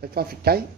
Pe whawhitai.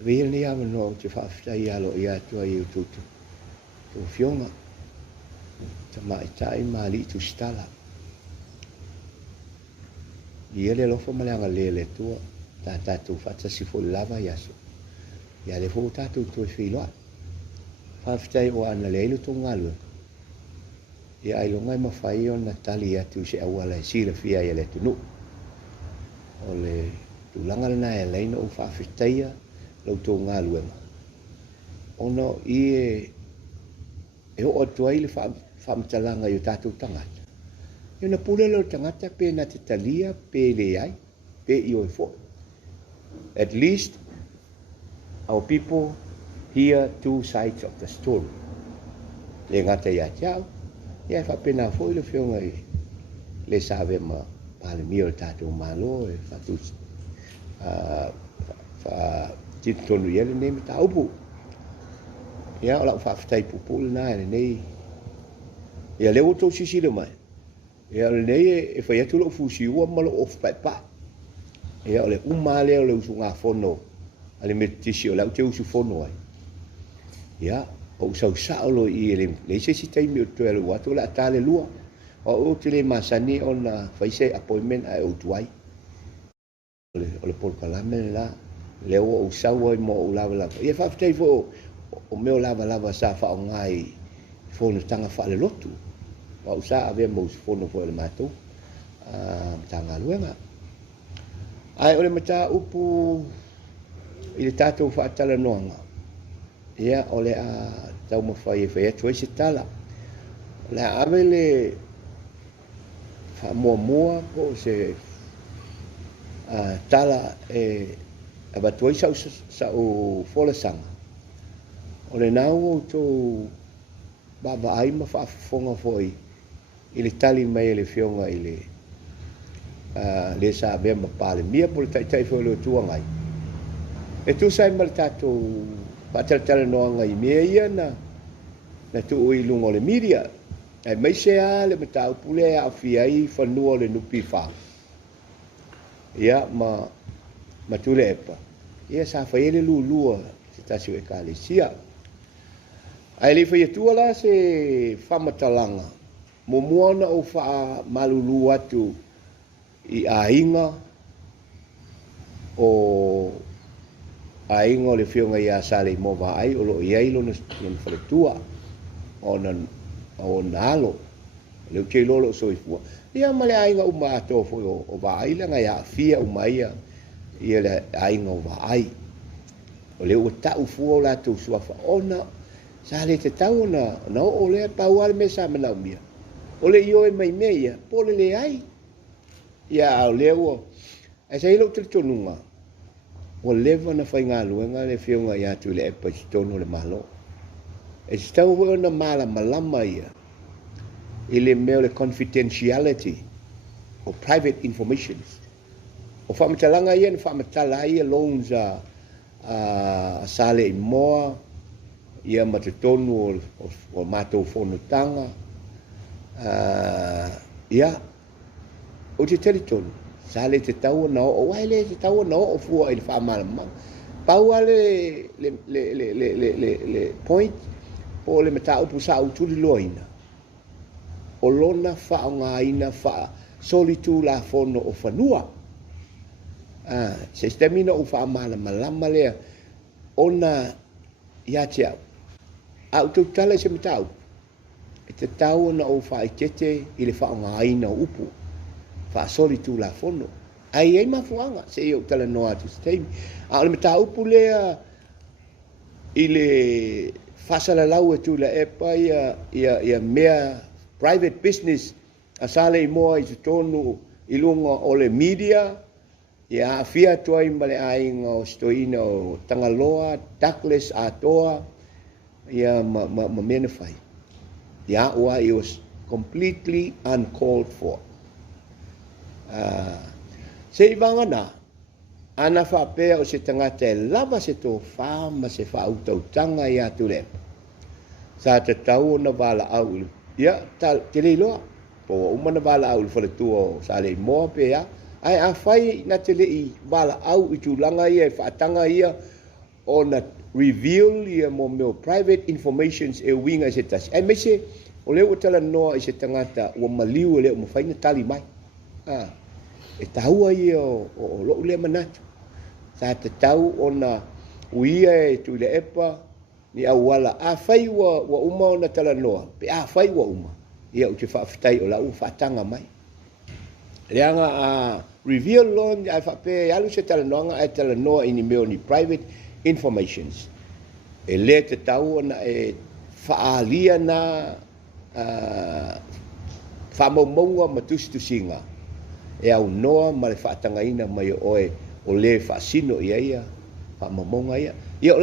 Vile ni ama no te whawhitai alo i atua i ututu. Tu fionga. Ta maitai mali tu stala. Ia le lofa maleanga le tua. Ta tatu whatasi fo lava yaso. Ia le fo tatu tu whiloa. Whawhitai o ana le ilu tu ngalu. Ia ailo ngai mawhai o na tali atu se awala e sila fia ia le tunu. O le tulanga na e leina o whawhitaia. Lau tō ngā luenga. Ono i e o atua i le whaamtalanga i o tātou tangata. I na pule lau tangata pe na te talia, pe le ai, pe i o e fo. At least our people hear two sides of the story. Le ngata ia tiao, ia whapena fo i le whionga i le sawe ma pale mi o tātou malo e whatus. Tito tonu ia le nei me taupu. Ia o lau whawhitai pupu le nai le nei. Ia leo tau sisi le mai. Ia le nei e whai atu lau fusi ua malo of pai pa. Ia o le uma leo le usu ngā whono. A le metisi o lau te usu whono ai. Ia o usau saolo i le sisi taimi o tue alu watu la atale lua. O te le masani o na whaise appointment ai o tuai. O le polkalame la. Leo o sawa mo o lava lava. Ia whawhitai fo o meo lava lava sa wha o ngai whono tanga wha le lotu. Wa o sa avea mo whono fo le mātou. Tanga luenga. Ai o le mata upu i le tātou wha atala noanga. Ia o le a tau mawhai e whai atu se tala. O le a ave le wha mua mua po se tala e aba toi sa o fola sanga. O le nau o tō baba ai ma whaafonga foi i le tali mai le whionga i le sa avea ma pale mia po le taitai foi le tua ngai. E tu sai ma le tātou pātalatala noanga i mea ia na tu i lungo le media. Ai mai sea le matau pule a awhia i whanua le nupi wha. Ia ma tule epa. Ia sa whaele Lulu se tasi e kālesia. Ai le whai atua la se whamatalanga. Mo muana o wha malulu atu i ainga o ainga o le whionga i a sale i mova ai o lo i ailo na whaletua o na alo. Leu kei lolo so i fua. Ia male ainga uma ato fo o va ai langa ia fia uma ia ia le ainga o va ai. O leu tau fua la tu suafa ona sa le te tau na o le paua me sa mana mia. O le io e mai meia po le ai. Ia o leu ai sa ilo te tonunga. O leva na fai ngā luenga le whionga ia tu le epa si tono le malo. E si tau o na mala malama ia. Ele meo le confidentiality o private information. O whamatalanga ia na whamatala ia loans a sale i moa ia matatonu o mātou whonotanga. Ia o te teritonu. Sale te tau na o waile te tau na o fua i le whamalama. Paua le point o le mata upu sa uturi loina. O lona whaonga ina wha solitu la fono o whanua. Se stamina o whamalama lama lea ona ia te au. Au tau tala se mata upu. E te tau na o wha i tete i le whaonga ina upu. Fa solitu la fono. ai mafuanga se yo tala noa tu stay a le mata upu le ile fasala lau tu la epa ia mea private business asale mo i tonu ilunga ole media ia afia toi male ainga o stoina o tangaloa Douglas atoa ia ma menefai ia wa it was completely uncalled for se ibangana ana fa pe o se tangata lava se to fama se fa utautanga ia tule sa te tau na vala au ia tal tele lo po uma na vala au fa le tuo sa le mo pe ia ai a fai na tele i vala au i tulanga ia fa tanga ia o na reveal ia mo meu private informations e winga se tas ai me se o le utala no i se tangata o maliu le mo fai na tali mai e tau ai o lo le manatu sa te tau ona uia e tu le epa ni awala a fai wa uma ona tala noa pe a fai wa uma ia u te whaafitai o la u whaatanga mai leanga a reveal lon a whape alu se tala noanga e tala noa ini meo ni private informations e le te tau ona e whaalia na whamaumaua matustusinga e au noa ma le whaatangaina mai oe o le whaasino ia whaamamonga ia o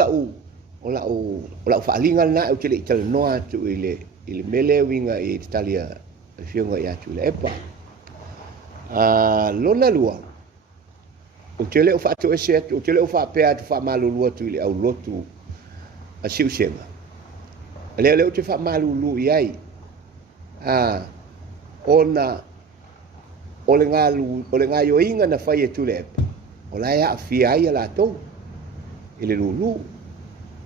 lau whaalinga na au tele i tala noa tu i le mele winga i te talia whiunga i atu le epa lona lua o tele o whaatu ese atu o tele o whaapea atu whaamalulua tu i le au lotu a siusenga leo te whaamalulu i ai ona o le ngā yoinga na whai e tule epa. O lai a fia ai la tau. I le lulu.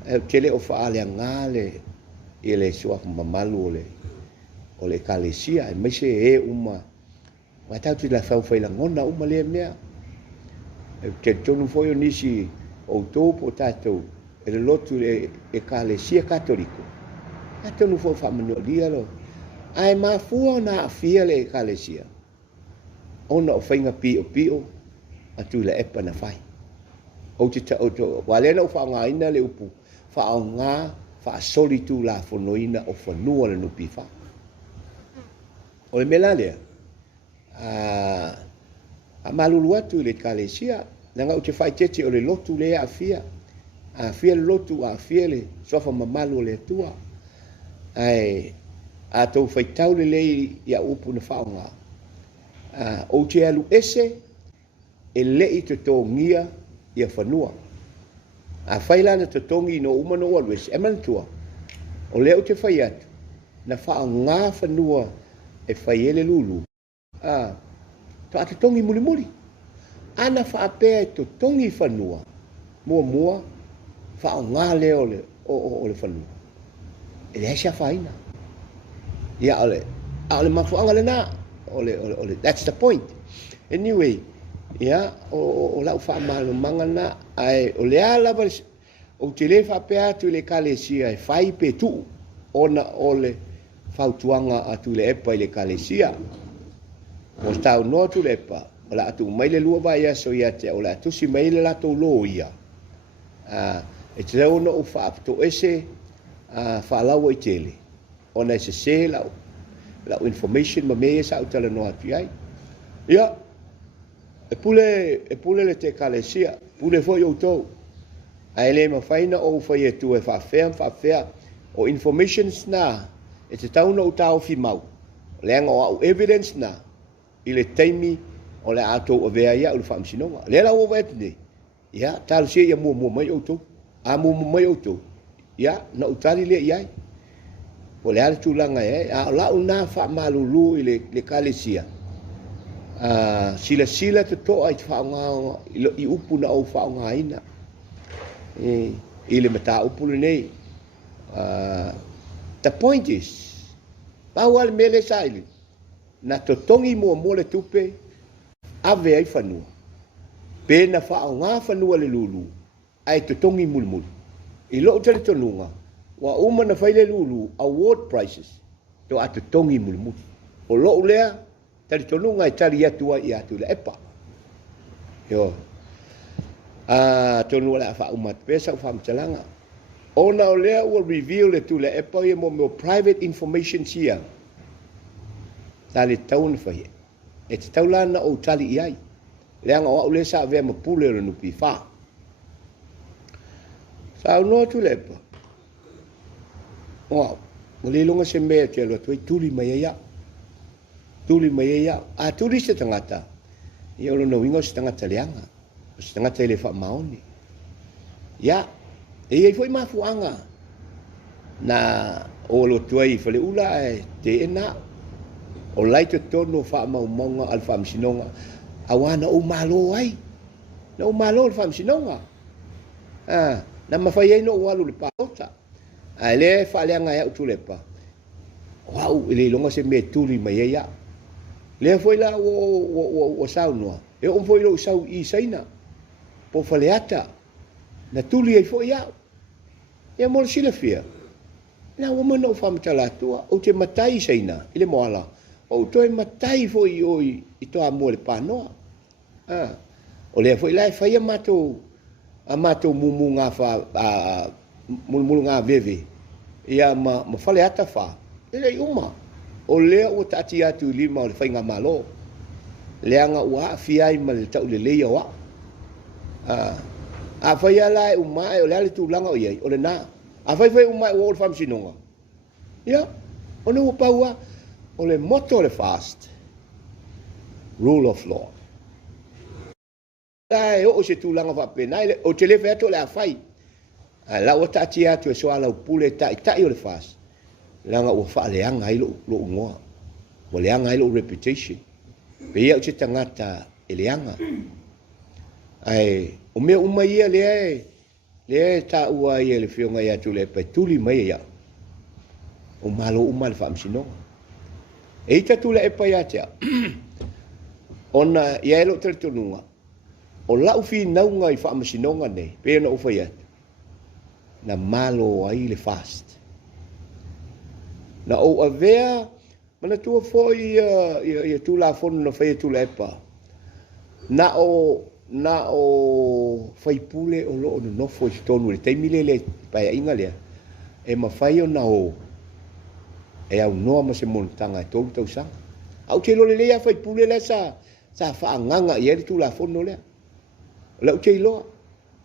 E tele o whaale a ngāle i le suafu mamalu o le kalesia. E meise e uma. Wa tau tu la whau whaila ngona uma lea mea. E te tonu foi o nisi o tau po tātou. E le lotu e kalesia katoliko. A tonu foi whamanua lia lo. Ai mafua na a fia le kalesia. Ona o whainga pio atu le epa na whai. O te walena o whaangaina le upu, whaanga, whaasoli tu la whanoina o whanua le nupi wha. O le mela lea, a malulu atu le kalesia, nanga o te whai tete o le lotu le a fia le lotu a fia le sofa mamalu le tua. Ai, a tau whaitau le lei ia upu na whaanga. O te alu ese e lei te tongia ia whanua. A whailana te tongi no umano alu ese, e manatua. O leo te whai atu, na wha ngā whanua e whai ele lulu. To a te tongi muli muli. Ana wha apea e te tongi whanua. Mua, wha ngā leo o le whanua. E le hesea whaina. Ia ole mafuanga le nā. Ole, that's the point. Anyway, o lau whaamalu mangana, ai o le alava, o te le whapea atu le kalesia, e whai pe tu, ona ole whautuanga atu le epa i le kalesia. O stau no atu le epa, o la atu mai le lua vai aso ia te, o la atu si mai le lato lo ia. E te reo no o whaapto ese, whalaua i tele. Ona ese se lau. La information ma me sa utala no atu ai. Ia. E pule le te kalesia, pule foi o tau. Ai le ma faina o foi e tu e fa fea o informations na e te tau no tau fi mau. Le anga o evidence na i le taimi o le ato o vea ia o le whaamsinonga. Le la o vetne. Ia, tal se ia mua mai o tau. A mua mai o tau. Ia, na utali le iai. O le ale tūlanga a lau nā whaamalulu i le kalesia. Sila te toa i te whaonga i upu na o whaonga ina. I le mata upu le nei. The point is, pau ale mele saili, na totongi mua le tupe, ave ai whanua. Pena whaonga whanua le lulu, ai totongi mulmul. I loo tele tonunga, wa uma na whaile lulu award prizes to atu tongi mulmuli. O loo lea, tali tonunga i tali atua i atu le epa. Yo. Tonu la fa umat pesa fam chalanga. Ona olea will reveal le tu le epa ye mo private information sia. Tali taun fa ye. E te taulana o tali iai. Leanga o ole sa ve mo pule le no pi fa. Sa no tu le epa. Wow. Ngoli longa se me te lo tu tuli mai ya. Tuli mai ya. A tuli se tangata. Ia lo no wingo se tangata leanga. Se tangata le fa maoni. Ya. E foi mafuanga na o lo tuai fale ula e te ena o laito tono fa maunga al fam sinonga awana o malo ai na o malo al fam sinonga na mafai no walu le pauta ale fa le nga ya utulepa wow ile longa se me tuli mai ya le foi la o saunwa e on foi lo sau I saina po faleata na tuli ai foi ya ia mo sila fia na o mano fam tala tua o te matai saina ile moala o to matai foi oi I to amole Panoa o le foi lai fai amato mumu nga fa mulu nga veve ia ma fale ata fa ile uma o le o tati atu lima o le fai nga malo le anga ua fia I mal tau le le wa a fai ala umai o le ale tūlanga o iei, o le nā. A fai umai o le fam sinonga. Ia, o le upaua, o le moto le fast. Rule of law. Lai, o se tūlanga fa penai, o te lewe ato le a fai. La o tati atu e soa lau pule tai o le fast. Langa ua faa leanga ai lo ungoa. O leanga ai lo reputation. Pe ia o te tangata e leanga. Ai, o mea uma ia le ta ua ia le fionga ia tu le tuli mai ia. O malo uma le whaamsinonga. E ita tu le epa ia tea. Ona ia elo teritonunga. O lau fi naunga I whaamsinonga nei. Pea na ufa ia. Na malo ai le fast. Na o avea, mana tua fo ia tu la fono na whaia tu le epa. Na o faipule o lo no fo tonu le taimile le pai inga le e mafai o na o e au noa ma se montanga e tolu tau sanga au te lo le ia faipule le sa fa nganga ia le tu la fono le la u te lo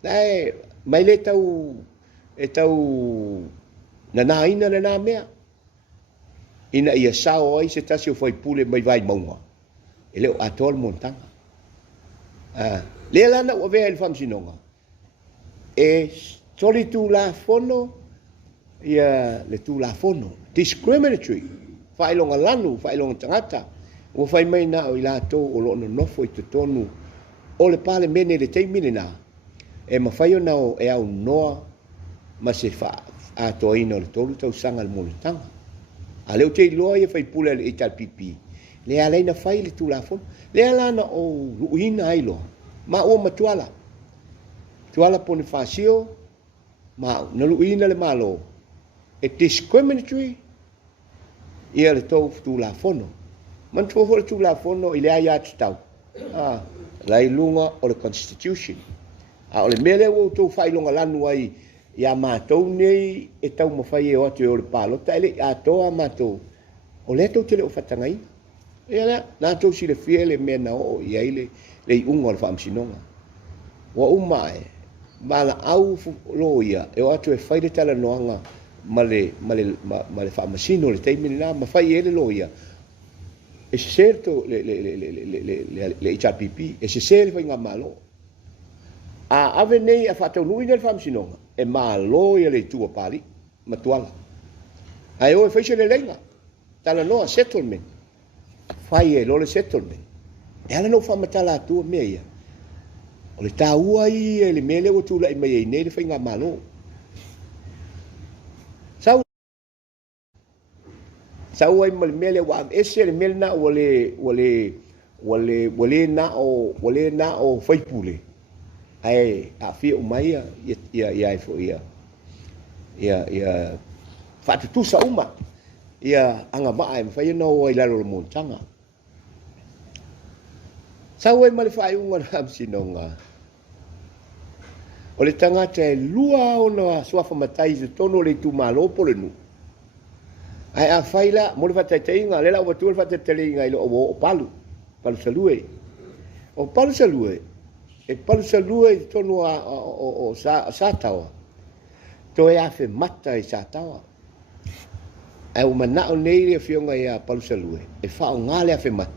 dai mai le tau na ina le na mea ina ia sao ai se tasi o faipule mai vai maunga e le o atol montanga le lana o vea il fam sinonga e toli tu la fono ia le tu la fono discriminatory fai longa lanu fai longa tangata o fai mai na o ila to o lo no nofo I te tonu o le pale mene le teimine na e ma fai ona o e au noa ma se fa a to ino le tolu tau sanga le molutanga a leo te loa ia fai pula le ital pipi le alaina fai le tu la fono le alana o luina ai loa ma o matuala tuala pone fasio ma na luina le malo e discriminatory ia le tau tu la fono man tu fo tu la fono ile ia tau lai lunga o le constitution o le mele o tu fai longa lanu ai ia matou nei e tau mafai e o atu o le palo ele a toa matou o le tau tele o fatangai ia na tau si le fiele mena o ia ile le unga le whaamsinonga. Wa umae, mala au lo ia, e o atu e whaile tala noanga ma le whaamasino le teimini na, ma whai ele lo ia. E se serto le HRPP, e se sere whai ngā malo. A ave nei a whatau nui le whaamsinonga, e malo ia le tua pali, ma tuala. Ai o e whaise le lenga, tala noa settlement. Whai e lo le settlement. E ala no whamatala atua mea ia. O le tāua I e le mele o tūla I mai e nei le whainga malo. Sau ai ma le mele wa am ese le mele na wale na o whaipule. Ai a fia o mai ia e fo ia. Ia whatutusa uma. Ia anga maa e mwhai na o ai lalo le montanga. Sau e male whai unga na amsinonga. O le tangata e lua ona suafa matai se tono le tu malo po le nu. Ai a whaila, mo le whataiteinga, lela o watu le whataiteinga ilo o palu. Palu salue. O palu salue. E palu salue tono o sa tawa. To e afe mata e sa tawa. Ai o manao nei le fionga e a palu salue. E whao ngā le afe mata.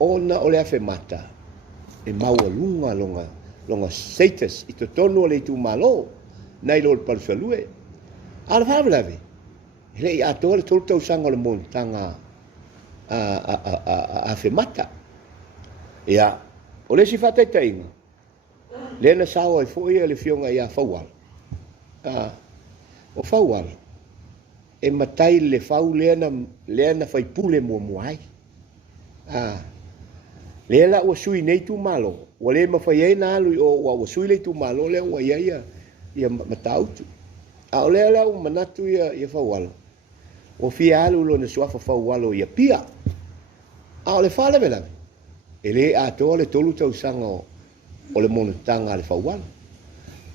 Ona o le afe mata. E maua lunga longa status i to tono le tu malo. Nei lo le palu salue. Ala whavelave. Hele i ato le tolu tau sanga le montanga a fe mata. Ia, o le si whataitainga. Lena sawa i fōia le fionga i a whaual. O whaual. E matai le whau lena whaipule mua muai. Lela ua sui nei tu malo. Ua le mawhai ei na alu o ua sui le tu malo le ua ia matautu. A o lea u manatu ia whaual. O fia alu lo na suafa whaualo ia Apia. A o le whale vela. E le atoa le tolu tau sanga o le monotanga le whaualo.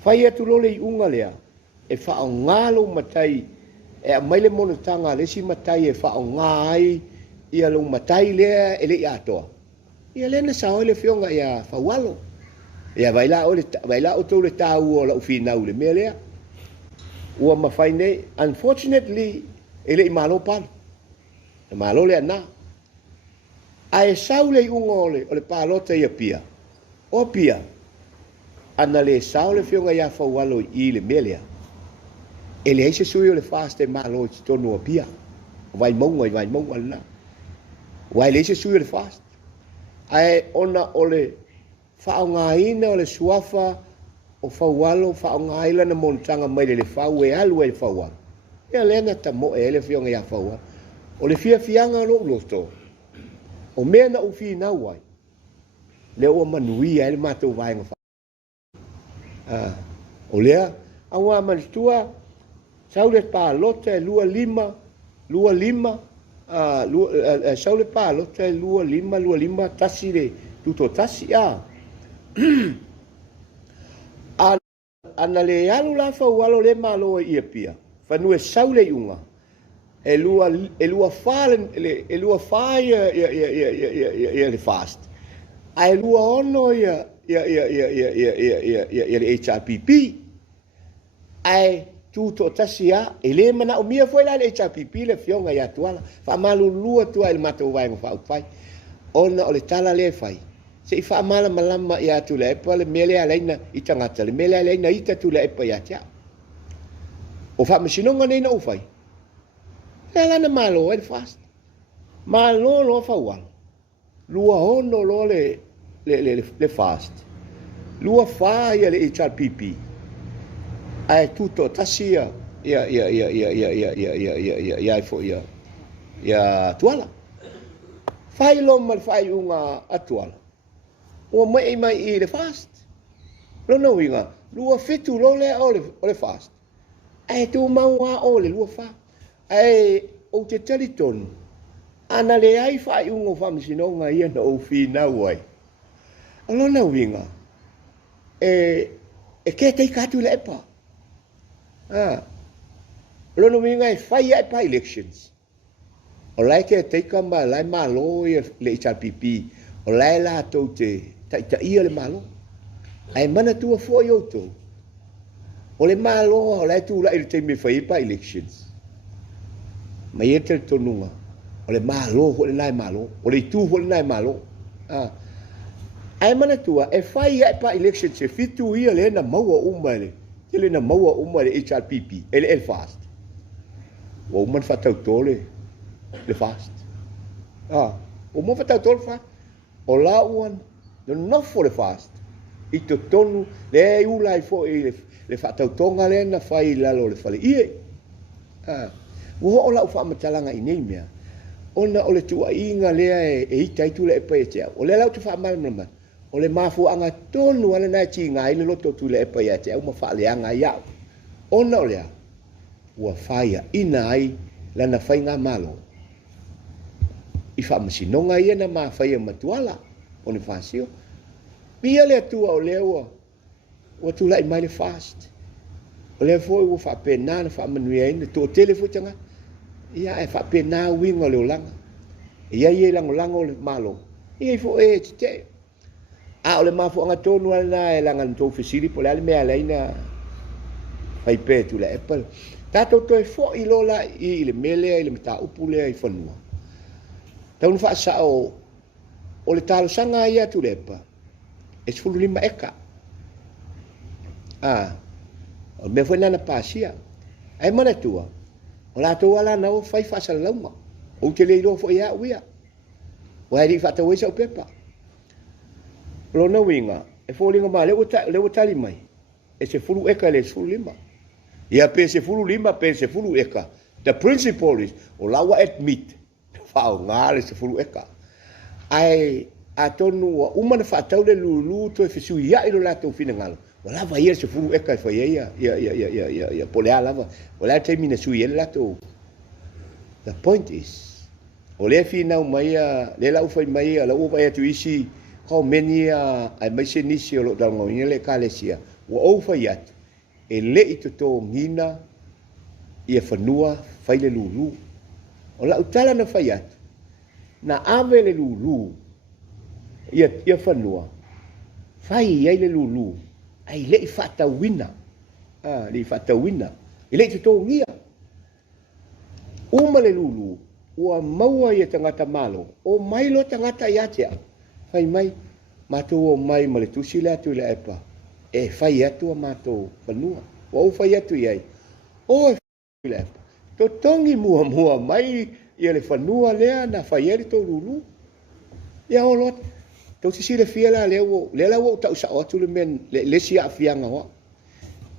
Whai atu lo le iunga lea. E whao ngalo matai. E a mai le monotanga le si matai e whao ngai. Ia lo matai lea e le atoa. Ia le na sao le fionga ia whaualo. Ia vaila o tau le tau o la ufinau le mea lea. Ua mawhai nei. Unfortunately, ele i malo palo. E malo le ana. A e sau le iunga o le palota i Apia. O Apia. Ana le sau le fionga ia whaualo i le melea. E le heise sui o le fast e malo i tonu Apia. Vai monga na. Vai le heise sui o le fast. A e ona o le whaongaina o le suafa o whaualo, whaongaila na montanga mai le whau e alu e whaualo. Ia lena ta mo e le fionga ia whaua. O le fia fianga lo loto. O mea na ufi na wai. Le ua manui e le matou vaenga wha. O lea, awa manistua, sau le pā lota e lua lima, sau le pā lota e lua lima, tasi le tuto tasi a. Ana le alu la whaualo le malo i Apia. Whanu e sau le iunga. E lua wha ia le fast. A e lua ono ia le HRPP. A e tūto tasi a. E le mana o mia foi la le HRPP le fionga ia tuala. Wha malu lua tua il mata uwainga wha upai. Ona o le tala le fai. Se i wha mala malama ia tu le epa le mele alaina i tangata. Le mele alaina i tu le epa ia tia. O wha masinonga nei na ufai. E lana malo e fast. Malo lo whaual. Lua hono lo le fast. Lua wha ia le HRPP. Ai tuto tasia ia tuala. Whai lo mal whai unga atuala. O mai i le fast. Lono winga. Lua fitu lo le fast. Ai tu maua o le lua wha. Ai o te talitonu. Ana le ai whai ungo whamisinonga ia na o whina uai. Alona winga. E ke tei katu le epa. Alona winga e whai epa elections. O lai ke tei kamba lai malo ia le HRPP. O lai la tau te ta ia le malo. Ai mana tua fo i oto. O le malo o lai tu la il te me whai epa elections. Mai e te tonunga. O le malo, o le nai malo. O le tu, o le nai malo. Ai mana tua, e whai e pa election se fitu ia le na maua uma ele. Ele na maua uma le HRPP. Ele el fast. O uman whatau tole le fast. O uman whatau tole fast. O la uan, no nofo le fast. I to tonu, le Iulai fo le whatau tonga le na whai lalo le whale. Ie. Uho o lau whamatalanga i nei mea. Ona o le tua inga lea e itai tu le epa e tea. O le lau tu whamalmama. O le mafu anga tonu ala nai ti ngai le loto tu le epa e tea. Uma whaaleanga iau. Ona o lea. Ua whaia ina ai lana whai ngā malo. I whamasinonga ia na maa whaia matuala. o ne fasio. Pia le atua o lea ua tulai mai le fast. O lea foi ua whapena na whamanuia ina, tō tele foi tanga. Ia e whapena winga o leo langa. Ia i e lango le malo. Ia i fo e te. A o le mafo anga tonu ala e langa tō fesiri po le ale mea leina fai pe tu le epal. Tato toi fo i lola i le mele i le mata upu lea i whanua. Tau nu whaasa o le talo sanga ia tu le epa. E sifuru lima eka. O me foi nana pasia. Ai mana tua. O la tua ala nao fai whaasa lauma. O te leiro fo ia uia. O hai ri whata weisa o pepa. Lona winga. E fo linga ma leo tali mai. E se furu eka le sifuru lima. Ia pe se furu lima pe se furu eka. The principle is o lawa admit. Whao ngā se furu eka. Ai a tonu wa umana whatau le lulu to e fisu ia ilo lato fina ngalo. Wala va ia se furu eka e whaia ia polea lava. Wala te mina sui ele lato. The point is, o le fina mai le lau fai mai la uva ia tu isi kau meni ai mai se nisi o lo dalngo ina le kalesia. Wa o fai atu. E le i to tō ngina ia whanua fai le lulu. O la utala na fai atu. Na ave le lulu ia whanua. Fai ai le lulu. Ai le i whatawina. Le i whatawina. I le i to tō ngia. Uma le lulu. Ua maua ia tangata malo. O mailo tangata iatea. Fai mai. Matou o mai ma le tusi le atu i le epa. E fai atu a matou whanua. Wa o fai atu iai. O e fai le epa. To tongi mua mai ia le whanua lea na fai eri tō lulu. Ia o lot. Tau sisi le fia la leo. Le la o tau sa o atu le men. Le si a fianga hoa.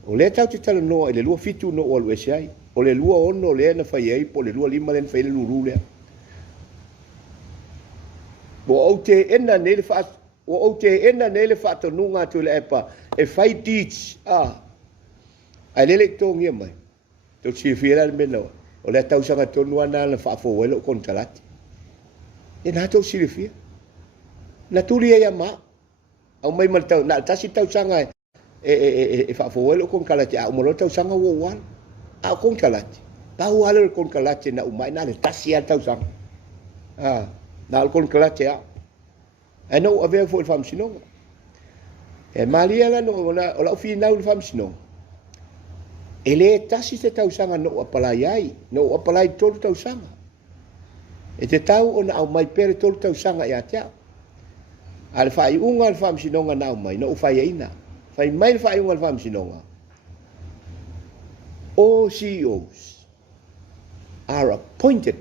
O le tau te tala noa. Le lua fitu no o alu ese ai. O le lua ono lea na fai ei. Po le lua lima le na fai le lulu lea. Bo au te ena ne le whaat. O au te ena nele whaatonunga tu le epa. E whai teach. Ai lele tō ngia mai. Tau si whiera le mena. O le tau sanga tonu ana na whaafowele o kontalati. E nā tau si le whia. Na tuli e ma. Au mai ma tau. Na tasi tau sanga e whaafowele o kontalati. A umalo tau sanga o wan. A o kontalati. Pau ale o kontalati na umai na le tasi a tau sanga. Na o kontalati a. E no avea fo il famsinonga. E malia la no o la ufi nau il famsinonga. E le tasi te tausanga no Papalii ai. No Papalii tolu tausanga. E te tau o na au mai pere tolu tausanga i atea. Ale whai unga il famsinonga na au mai. No ufai eina. Whai mai il whai unga il famsinonga. All CEOs are appointed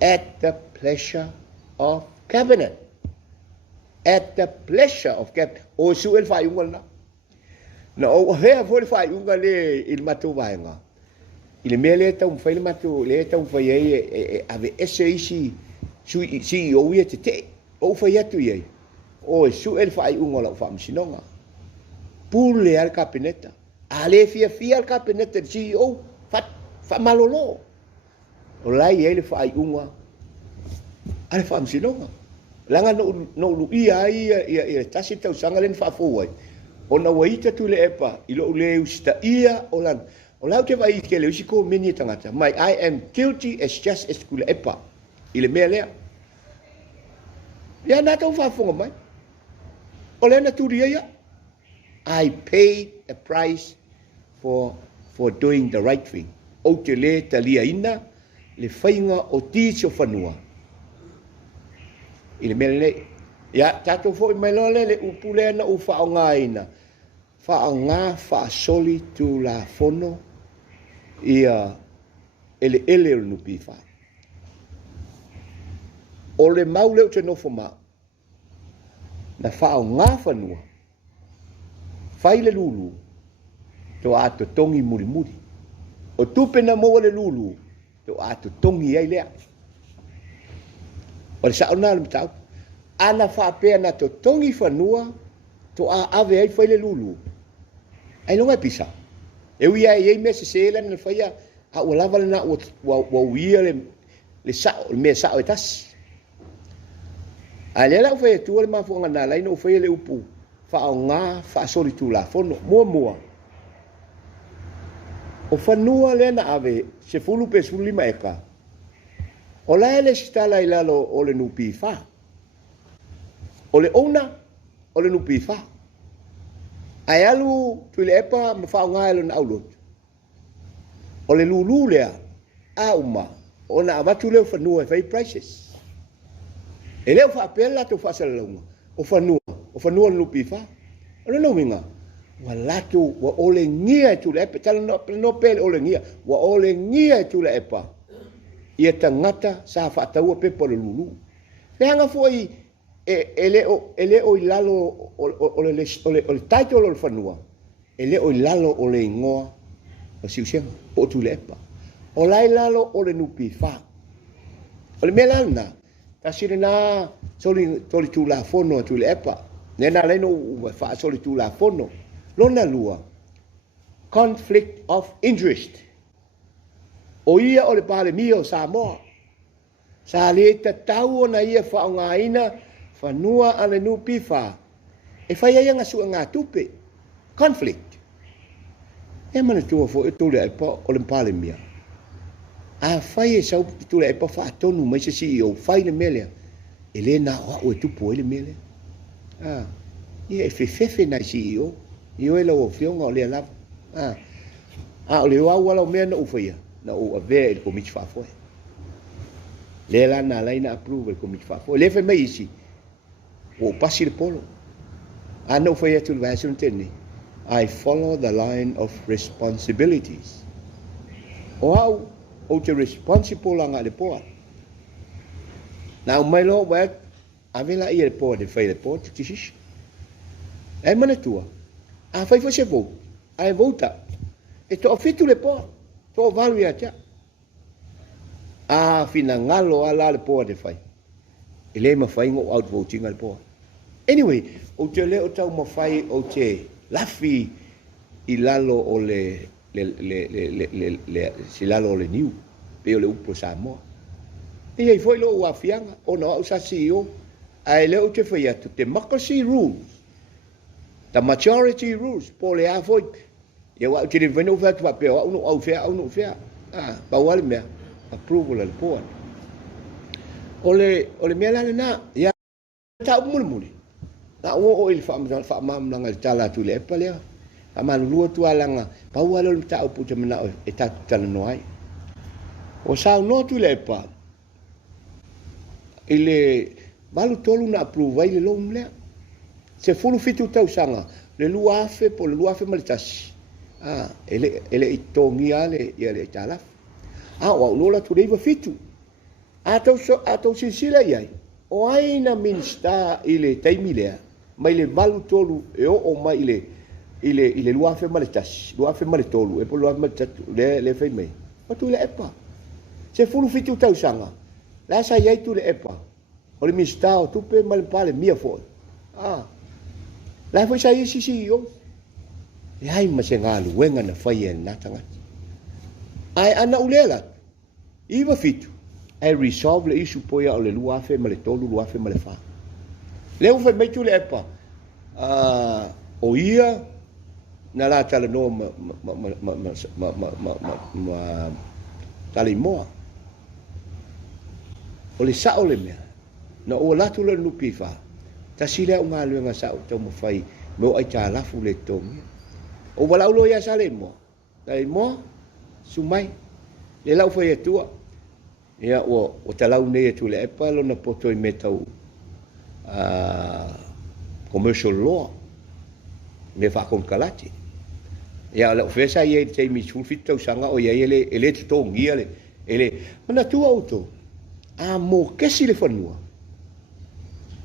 at the pleasure of cabinet. At the pleasure of cabinet. O su el fai unga na. Na o hea fo el fai unga le il matu vaenga. Il mea le tau mwhai le matu, le tau mwhai ei ave ese isi si o ia te. O whai atu iei. O su el fai unga la wha msinonga. Pule al kabineta. A le fia al kabineta CEO. Fa malolo. O lai ei le fai unga. Ale wha msinonga. Langa no lu ia ia tasi tau sanga len fa foi. Ona waita tu le epa i lo le usta ia olan. O lau te vai ke le usiko meni tangata. My I am guilty as just as kule epa. I le mea lea. Ia na tau fa fonga mai. O le na tu ia. I paid a price for doing the right thing. O te le talia ina le fainga o ticho fanua. I le mele le. Ia, tato fo i mai lole le upule na ufa o ngā ina. Fa o ngā fa soli tu la fono. Ia, ele nupi fa. O le mau leo te nofo ma. Na fa o ngā fanua. Fai le lulu. To ato tongi muri muri. O tupe na moa le lulu. To ato tongi ai lea. O le sao nā le mitau. Ana whapea na to tongi whanua to a ave ai whaile lulu. Ai longa pisa. E uia e mese se ela na whaia a ua lava na wa uia le sao, le mea sao e tas. A le la fai tu le mafu ngana lai no fai le upu. Fa o nga fa sori tu la fono mua. O fanua le na ave se fulu pe suli ma eka. O la ele stala ilalo o le nupi fa. O le ona o le nupi fa. Ai alu tu le epa ma fa nga ele na aulot. O le lulu lea a uma o na avatu le fanua fai prices. E leo fa apela to fa salonga. O fanua nupi fa. O no winga. Wa latu wa ole ngia tu le epa tala no pele ole ngia. Wa ole ngia tu le epa. Ia tangata sa fa tau pe po le lulu. Le hanga foi ele o ilalo o le title o fanua. Ele o ilalo o le ngoa o siusenga po tu le epa. O lai lalo o le nupi fa. O le melana tasire na soli tu la fono tu le epa. Nena leno fa soli tu la fono. Lona lua. Conflict of interest. O ia o le pale mio Samoa. Sa le tau na ia fa nga ina fanua ale nupi fa. E fa ia nga su nga tupe. Conflict. E mana tua fo e tole epa o le pale mia. A fai e sau tule e pa fa tonu mai se CEO fai le mele ele na o tu po ele mele e fefe na CEO io e lo fionga o le la o le wa wala me na ufia na o ave il komit fa fo le la na la ina approve il komit fa fo le fe mai si o passi il polo no foi tu vai sun teni I follow the line of responsibilities o te responsible langa le poa. Na mai lo wa avela ia le poa de fai le poa ti sis. E mana tua. A fai se vo. Ai volta. E to fitu le poa. To valu ia tia. A fina ngalo ala le poa de fai. Ele ma fai ngo out voting al poa. Anyway, o te le o tau ma fai o te lafi i lalo o le silalo le niu pe le upo Samoa e ai foi lo wa fianga o no usa CEO ai le o te foi atu democracy rules the majority rules po le a foi e wa te veno fa tu pe o no au fea pa wale me approval le po o le mela na ya ta mulmuli na o il fa mam ngal tala tu le pa le ama lua tu alanga pa wala lu ta upu te mana e ta tala no ai o sa no tu le pa ile balu tolu na approve ile lo mle se fulu fitu tau sanga le luafe po le luafe malitas ele itongi ale ile tala wa lo la tu deva fitu atau sisila ai o ai na minsta ile taimilea mai le balu tolu e o mai ile luafe malitas luafe malitolu e po luafe malitatu le fai mai o tu le epa se fulu fitu tau sanga la sa ia tu le epa o le mistao tu pe mal pale mia fo la foi sa ia si yo e ai ma se ngalu wenga na fai en natanga ai ana ulela iwa fitu ai resolve le issue po ia o le luafe malitolu luafe malefa le fai mai tu le epa o ia na la tala no tali moa o le sa o le mea na o latu le nupi fa ta sile o ngā luenga sa o tau mawhai me o ai tā lafu le tongi o wala ulo ia sa le moa tali moa sumai le lau whai atua ia o talau nei atu le epa lo na poto i me tau commercial law me whakon kalati ia la ofesa ia te mi sulfit tau sanga o ia ele te tongi ele mana tua auto a mo kesi le fanua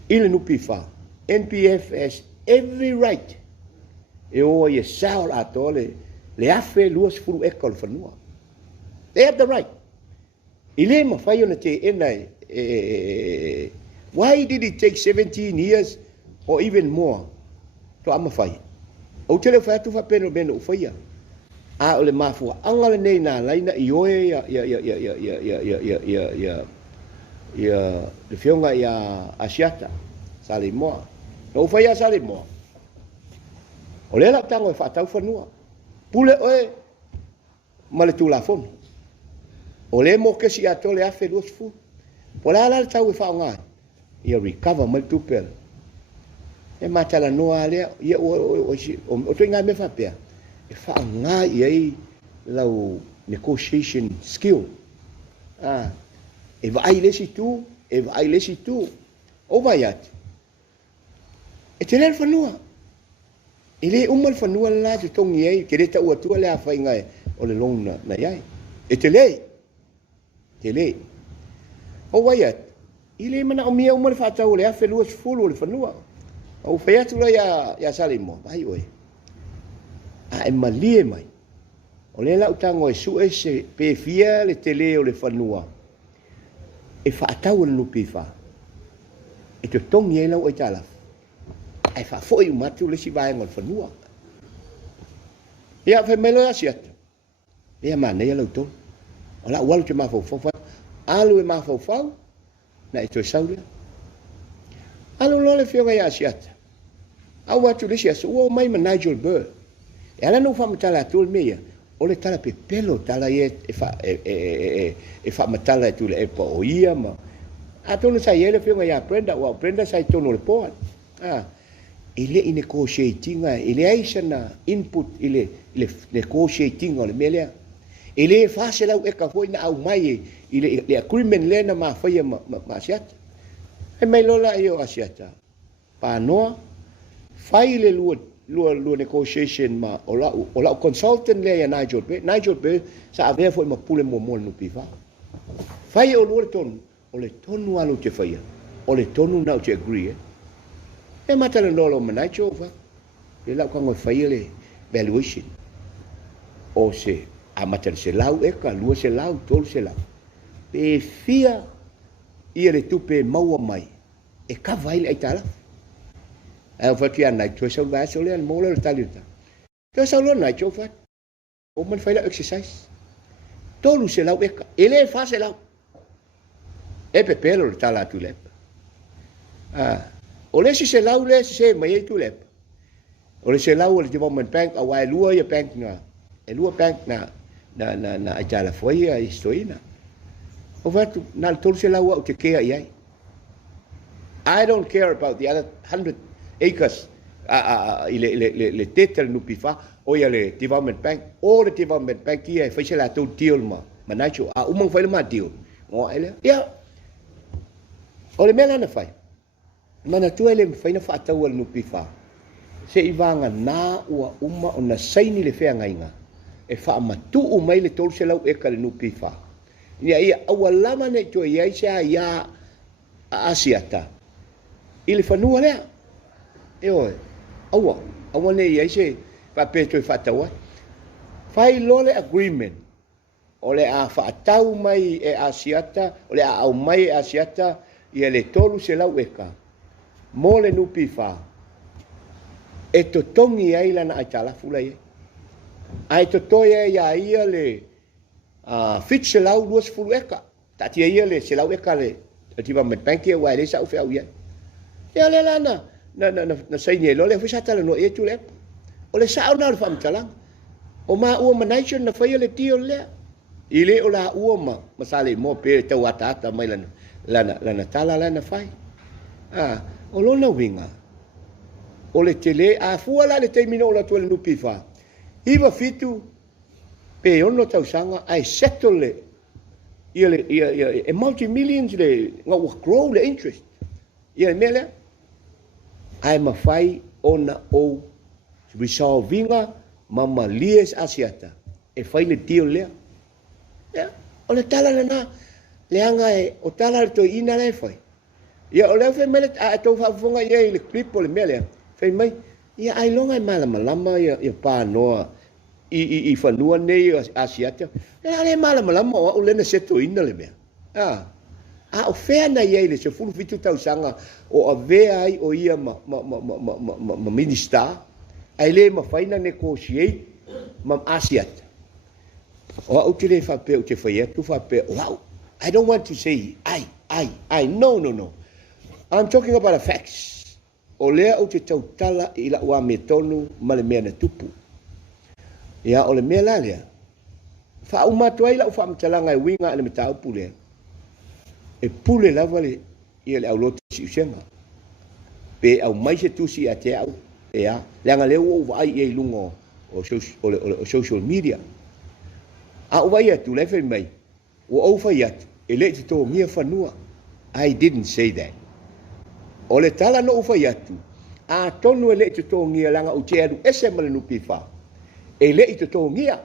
ile nupi fa NPF has every right e o ia saul atole le afe luas furu ekol fanua they have the right ile ma fa yona te enai why did it take 17 years or even more to ama fai o tele fa tu fa peno beno faia a ole mafu angale nei na laina ioe ya ia le fionga ia Asiata Samoa o fai a Samoa o le la tango e whaatau whanua pule oe ma le tūlafonu o le mo kesi ato le afe lua sifu po la le tau e whaonga ia recover ma le tūpela e matala noa lea ia o tui ngai me whapea e whaonga i lau negotiation skill e vai lesi tu o vai ati e te lea whanua e le umal whanua la te tongi ei ke reta ua tua lea whai ngai o le longna na iai e te le o vai ati i le mana o mia umal whaatau le afe lua sifulu o le whanua o whai atu la ia Samoa vai oe a e malie mai o le lau tango e su e se pe fia le tele o le whanua e whaatau le nupi wha e te tongi e lau e tala ai wha foi umatu le si vaenga le whanua ia whai melo asiata ia mana ia lau tonu o la walu te mawhau alu e mawhau na e toi saulea alu lole whionga ia asiata au watu le si asu ua mai ma Nigel Burr e ala no whamatala atul mea o le tala pe pelo tala e whamatala tu le epa o ia ma a tonu sa ele whionga ia Brenda sa tonu le poa ile i negotiatinga ile aisa na input ile negotiatinga le melea ile fase lau e ka foi na au mai ile agreement le na ma foi ma asiata e mai lola io asiata Panoa fai le lua negotiation ma o la consultant le ya Nigel Bay sa avea foi ma pule mo no pifa fai o lua ton o le tonu alu te fai o le tonu na te agree e mata le lolo manacho fa le la ko fai le valuation o se a mata se lau e ka lua se lau tol se lau pe fia ia le tupe maua mai e ka vai le itala ai fa kia nai to so va so le mo le talita to so lo nai cho fa o man fai la exercise tolu se lau e ka ele fa se lau e pe pelo le tala tu le o le se lau le se mai tu le o le se lau le development bank a wai lua ia bank na e lua bank na itala foi a istoina o va tu na tolu se lau o te kea ia I don't care about the other 100 acres le tetel no pifa o ia le development bank o le development bank ia fai se la tu deal ma manacho a umang fai ma deal o ele ia o le mena na fai mana tu ele fai na fa tau no pifa se ivanga na ua uma ona saini le fea ngainga e fa matu o mai le tol se lau e ka le no pifa ia awalama ne to ia sa ia asiata ile fanua lea e oi awa ne ia se pa peto fa tawa fai lole agreement ole a fa tau mai e asiata ole a au mai e asiata ia le tolu se lau eka mo le nupi fa e to tongi ai lana ai tala fulai ai to toia ia le fit se lau luas fulu eka tati ia le se lau eka le atiba met banki wa le sa ufe au ia ia le lana na sai ni lo le fisa tala no e tu le o le sa na le fam tala o ma u manation na fai le tio le ile o la u ma sale mo pe te watata mai lana tala lana fai o lo na winga o le tele a fuala le termino la tu le nupi fa iva fitu pe ono tau sanga ai settle le ia e multi millions le nga grow le interest ia mele ai mafai ona o resolvinga mama lies asiata e fai le deal le ya o le tala na le anga e o tala to ina le fai ia o le fe mele a to fa fonga ia le clip o le mele fai mai ia ai longa malama ia Panoa i fanua nei asiata le malama o le na seto ina le mea o fea na ia le se fulu fitu tau sanga o avea ai o ia ma minister ai le ma faina negotiate ma asiata o utile fa pe te fa ia tu fa pe wow I don't want to say ai No. I'm talking about the facts. O lea o te tautala I la ua me tonu ma le mea na tupu. Ia o le mea la lea. Wha au matua I la u wha amtalanga e winga le meta upu lea. E pule lava le ia le au loto si usenga. Pe au mai se tusi a te au. Ia, leanga leo o vai e lungo o social media. A o vai atu lefe mai. O au fai atu. E le te tō mia whanua. I didn't say that. O le tala no ufai atu. A tonu e le te tō ngia langa o te aru ese male nupi wha. E le te tō ngia.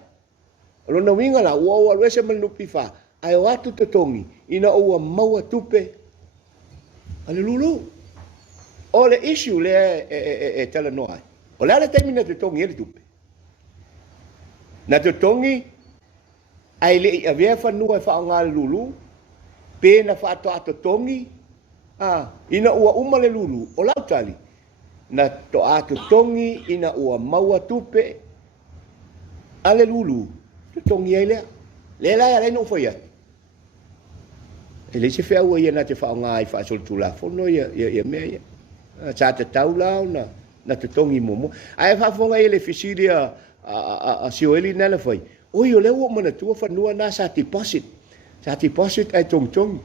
Rona winga la ua aru ese male nupi wha. Ai o atu te tongi. Ina ua maua tupe. Ale Lulu. O le issue le e tala noa. O le ale taimi na te tongi e le tupe. Na te tongi. Ai le I avea whanua e wha o ngā Lulu. Pe na wha ato tongi. Ina ua umale Lulu, o lau tali. Na to ato tongi, ina ua maua tupe. Ale Lulu, to tongi ai lea. Lea lai no fai atu. E le se whea ua ia na te whao ngā I wha sol tu la fono ia mea ia. Sa te tau lau na te tongi momo. Ai whafonga ia le fisiri a sioeli nana fai. Oi o leo mana tua whanua na sa deposit. Sa deposit ai tongi.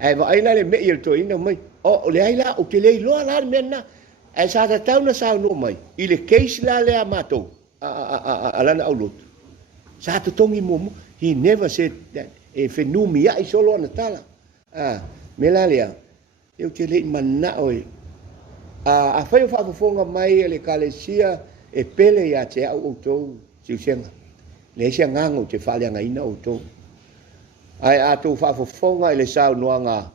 Ai va ai la le me il to ina mai. O le ai la o te le loa la mena. Ai sa ta tau na sa no mai. I le case la le amato. Alana au lot. Sa ta tongi momo. He never said that. E fenumi ai solo na tala. Me la le. Eu te le mana oi. A fai fa fonga mai le kalesia e pele ya te au to siusenga. Le sia ngango te fale nga ina o to. Ai atu whafofonga I le sau noanga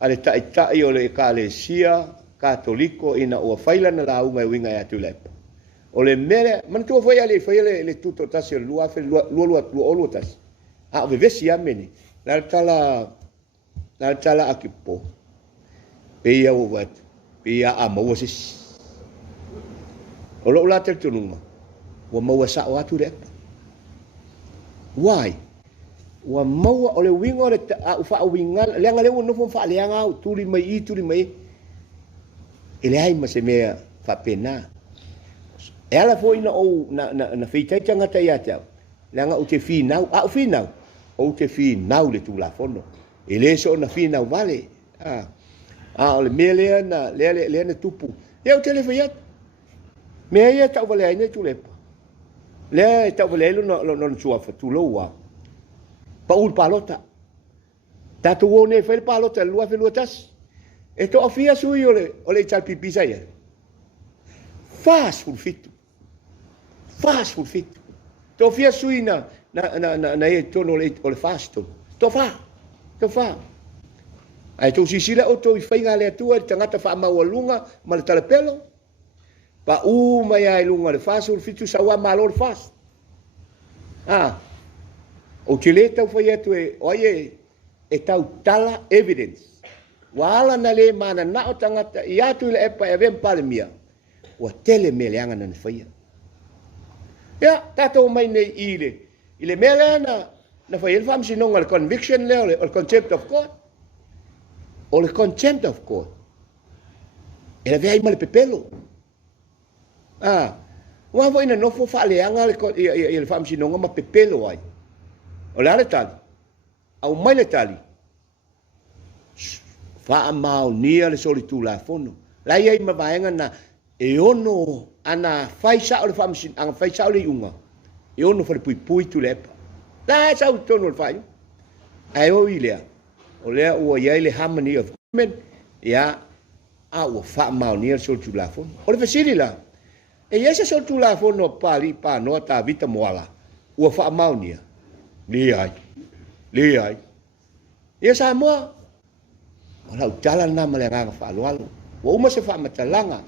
a le tai o le ekalesia katoliko ina ua whaila na launga e winga e atu lepa. O le mere, mana tua whaia le tuto tasi o lua olu tasi. A o vevesi ameni, na tala akipo. Peia o watu, peia a maua sisi. O lo ula te tununga, ua maua sa o atu lepa. Why? Wa maua o le winga o le wha winga leanga leo no fa leanga o turi mai ele ai ma se mea fa pena e ala foi na o na feita tanga tai ata leanga o te fi nau o te fi nau le tu la fono ele so na fi nau vale o le mele na le na tupu e o telefia me ia ta vale ai ne tu le ta vale no sua fa tu loa Paul palota. Tatu wone fel palota lua fel luatas. E to afia sui ole tal pipisa ia. Fast food fit. To afia sui na e tono ole fasto. To fa. Ai to sisila o to I fainga le atua tangata fa mawalunga ma le talepelo. Pa mai ai lunga le fast food fit sa wa malor fast. O te le tau whai atu oie tau tala evidence. Waala na le mana na o tangata I atu le epa e vem palemia. Wa tele me le anga na whaia. Ia, tato mai nei I le mele na whai elfam sinonga le conviction leo le contempt of court. O le contempt of court. E la vea ima le pepelo. Wa ina nofo wha le anga I le fam sinonga ma pepelo ai. O le ale tali, au mai le tali, wha mau nia le soli tū la fono. Lai ai mawaenga na e ono ana whai sao le whamsin, anga whai sao le iunga. E ono whare pui tu le epa. Lai sao tono le whai. Ai o I lea, o lea ua iai le harmony of government, ia a ua wha mau nia le soli tū la fono. O le whasiri la, e iesa soli tū la fono Papalii Panoa Tavita Moala, ua wha mau nia. Li ai. Ia Samoa. O lau tala na ma le nganga whaalualu. Wa uma se whaamatalanga.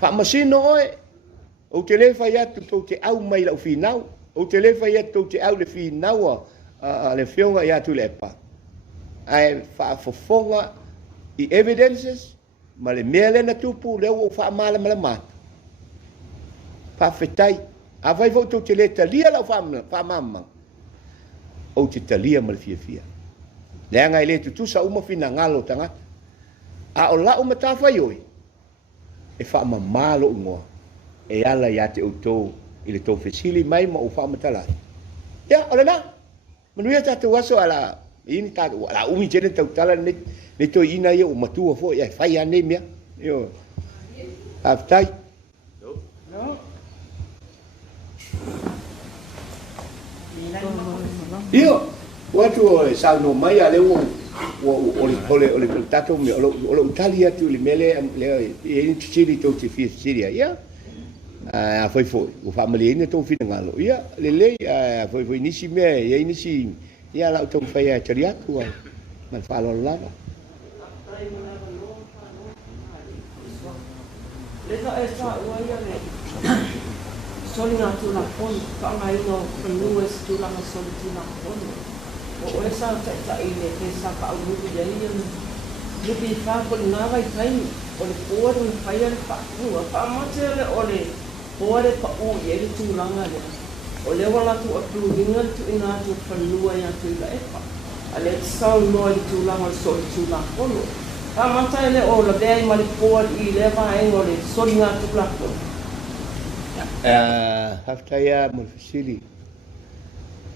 Whaamasino oe. O te le whai atu tau te au mai lau whinau. O te le whai atu tau te au le whinau le whionga I atu le epa. Ai whaafofonga I evidences. Ma le mea le na tupu leo o whaamala ma le mata. Whaafetai. A vai fau tau te le talia lau whaamamang. O te talia ma le fia. Le ngai le tu sa uma fina ngalo tanga. A o la uma ta fa yoi. E fa ma malo ngo. E ala ya te uto ile to fesili mai ma u fa matala. Ya, ola na. Manuia ta tu waso ala ini ta ala umi jene tau tala ne to ina ye o matua fo ya fa ya ne mia. Yo. Aftai. No. Yo, watu sa no mai ale ole tato me ole Italia tu le mele le e chili to te fi Syria ya foi o family ne to fi ngalo ya le foi inisi me ya inisi ya la to fa ya charia tu man fa lo la le to esa wa ya le soli na tu la pon ka ngai no nu es tu la soli tu la pon o esa ta ile ke sa ka u ya ni bi fa ko na vai kai o le por un fire pa nu pa ma le ole por pa u ye tu la nga le o le wala tu tu ringa tu ina tu fa nu ya tu la e pa ale sa no tu la ma soli tu la pon pa ma le o la dai ma le por I le va e o le soli na tu la pon haftaya mulfisili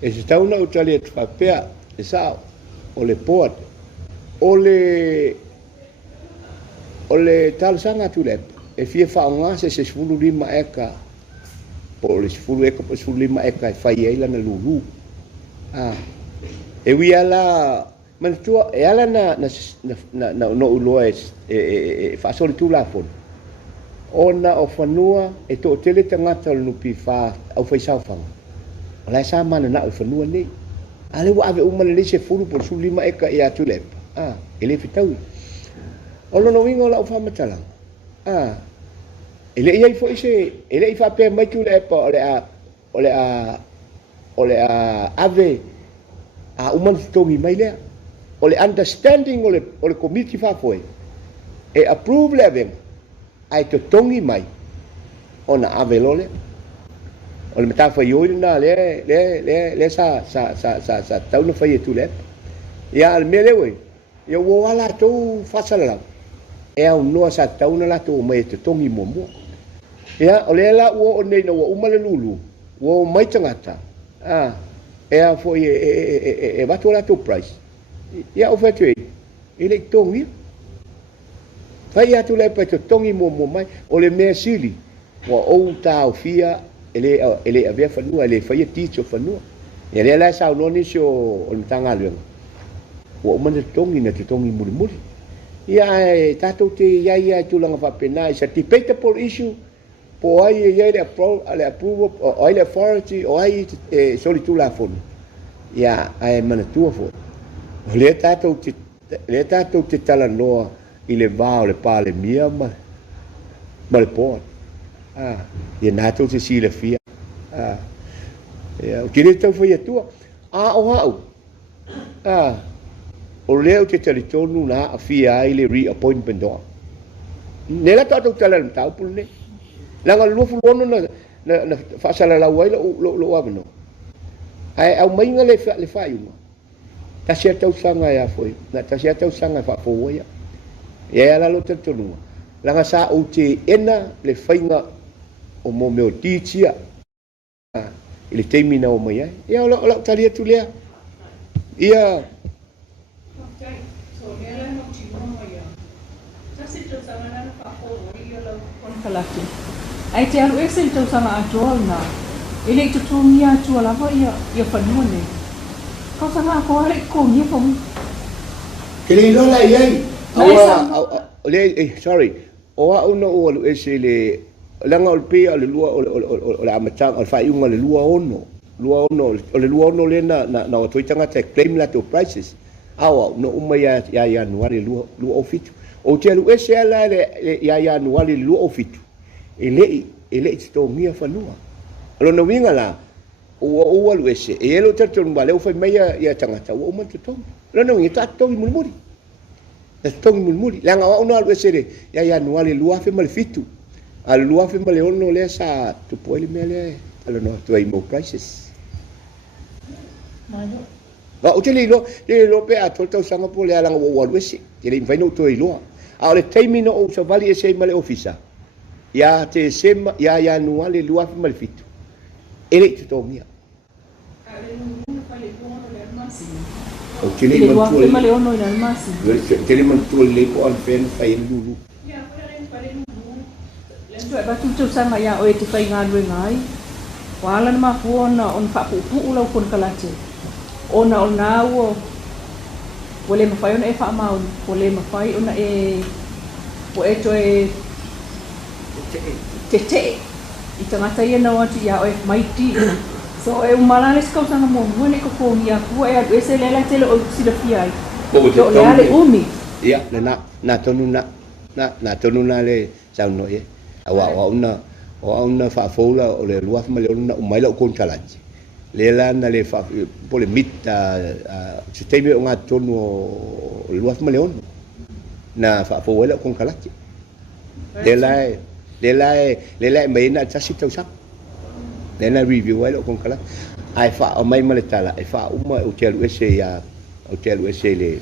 ese tauna utalia Apia esa ole port ole tal sanga tulep e fie faunga se 15 eka ole 10 eka po 15 eka fai ela na Lulu e wiala man tua e ala na no uloes e fa soli tu la fon ona o fanua e to tele tangata no pifa au fai saufanga la sa mana na o fanua ni ale wa ave uma le se fulu por su lima eka ia tulep ele fitau olo no wingo la o fa matala ele ia fo ise ele I fa pe mai tulep ole a ave a uma tongi mai le ole understanding ole committee fa foi e approve level ai to tongi mai ona avelole ole meta fa yoi na le sa tau no fa yetu le ya al mele we yo wo ala to fasala e au no sa tau na la to mai to tongi momo ya ole la wo nei no wo umale Lulu wo mai tangata e a fo e va to la to price ya o fa tu ele tongi fai atu le pe tongi mo mai o le me sili wa o ta o fia ele avea fanua ele fai ticho fanua e le la sa no ni sio o tanga le o man tongi na tongi muri ia tato te ia tu langa fa pena sa ti peta por issue po ai ia le approve o ai le authority o ai soli tu la fon ia ai man tu fo le tato te tala noa I le va o le pa le mia ma le po e nato se si le fia o kire tau foi atua o o leo te teletonu na a fia ai le reappointment do nela tato tala tau pulne langa lu fulono na fa sala la wai lo avno ai au mai ngale le fa yu ta sia tau sanga ya foi na ta sia tau sanga fa po ya ia la lo tonu langa sa o te ena le fainga o mo me o titia ile temina o mai ia o la talia tu lea ia so ela no tino mai ta se to sama na fa po ia lo kon kalaki ai te alu ese to sama atual na ile to tumia tu ala va ia fanua ne ka sama ko ai ko ni fo kele lo la ia sorry o uno o ese le langa o pe o le lua o la matang o fai unga le lua ono o le lua ono le na o toitanga te claim la to prices awa no uma ya Januari lua ofitu o te lu ese ala le ya Januari lua ofitu ele sto mia fanua lo no winga la o lu ese e lo terto mbale o fai mai ya tangata o man to lo no ngita to muri tongi mulmuli langa wa ono alwe sere ya Januari lua fe mal fitu al lua fe mal ono le sa tu poi mele al no to ai mo prices o te lo pe a tol tau sanga po le alanga wa wesi te le vai no to i lo a le taimi no o sa vali e sei male ofisa ya te sema ya no ale lua fi mal fitu ele te to mia o te le man tu male ono ina masi te le man tu le ko al fen fai lulu ba tu sanga ya o te fai ngā rue ngai wala na mafuona on fa pu ulau kon kalate ona o wale mafai ona e fa mau wale mafai ona e po e to e te i tangata ia na watu ia o e maiti so e umalale skau sanga mo ngone ko ko ia ku e a se lela tele o sila fiai o le ale umi ia le na tonu na le sa no e awa ona fa fola o le lua fa le ona o mai lo kon kalate le lana le fa po le mita se teme o nga tonu o lua fa le ona na fa fola kon kalate le lai mai na tasi tau sa le na review ai lo kon kala ai fa o mai male tala ai fa uma o telu ese le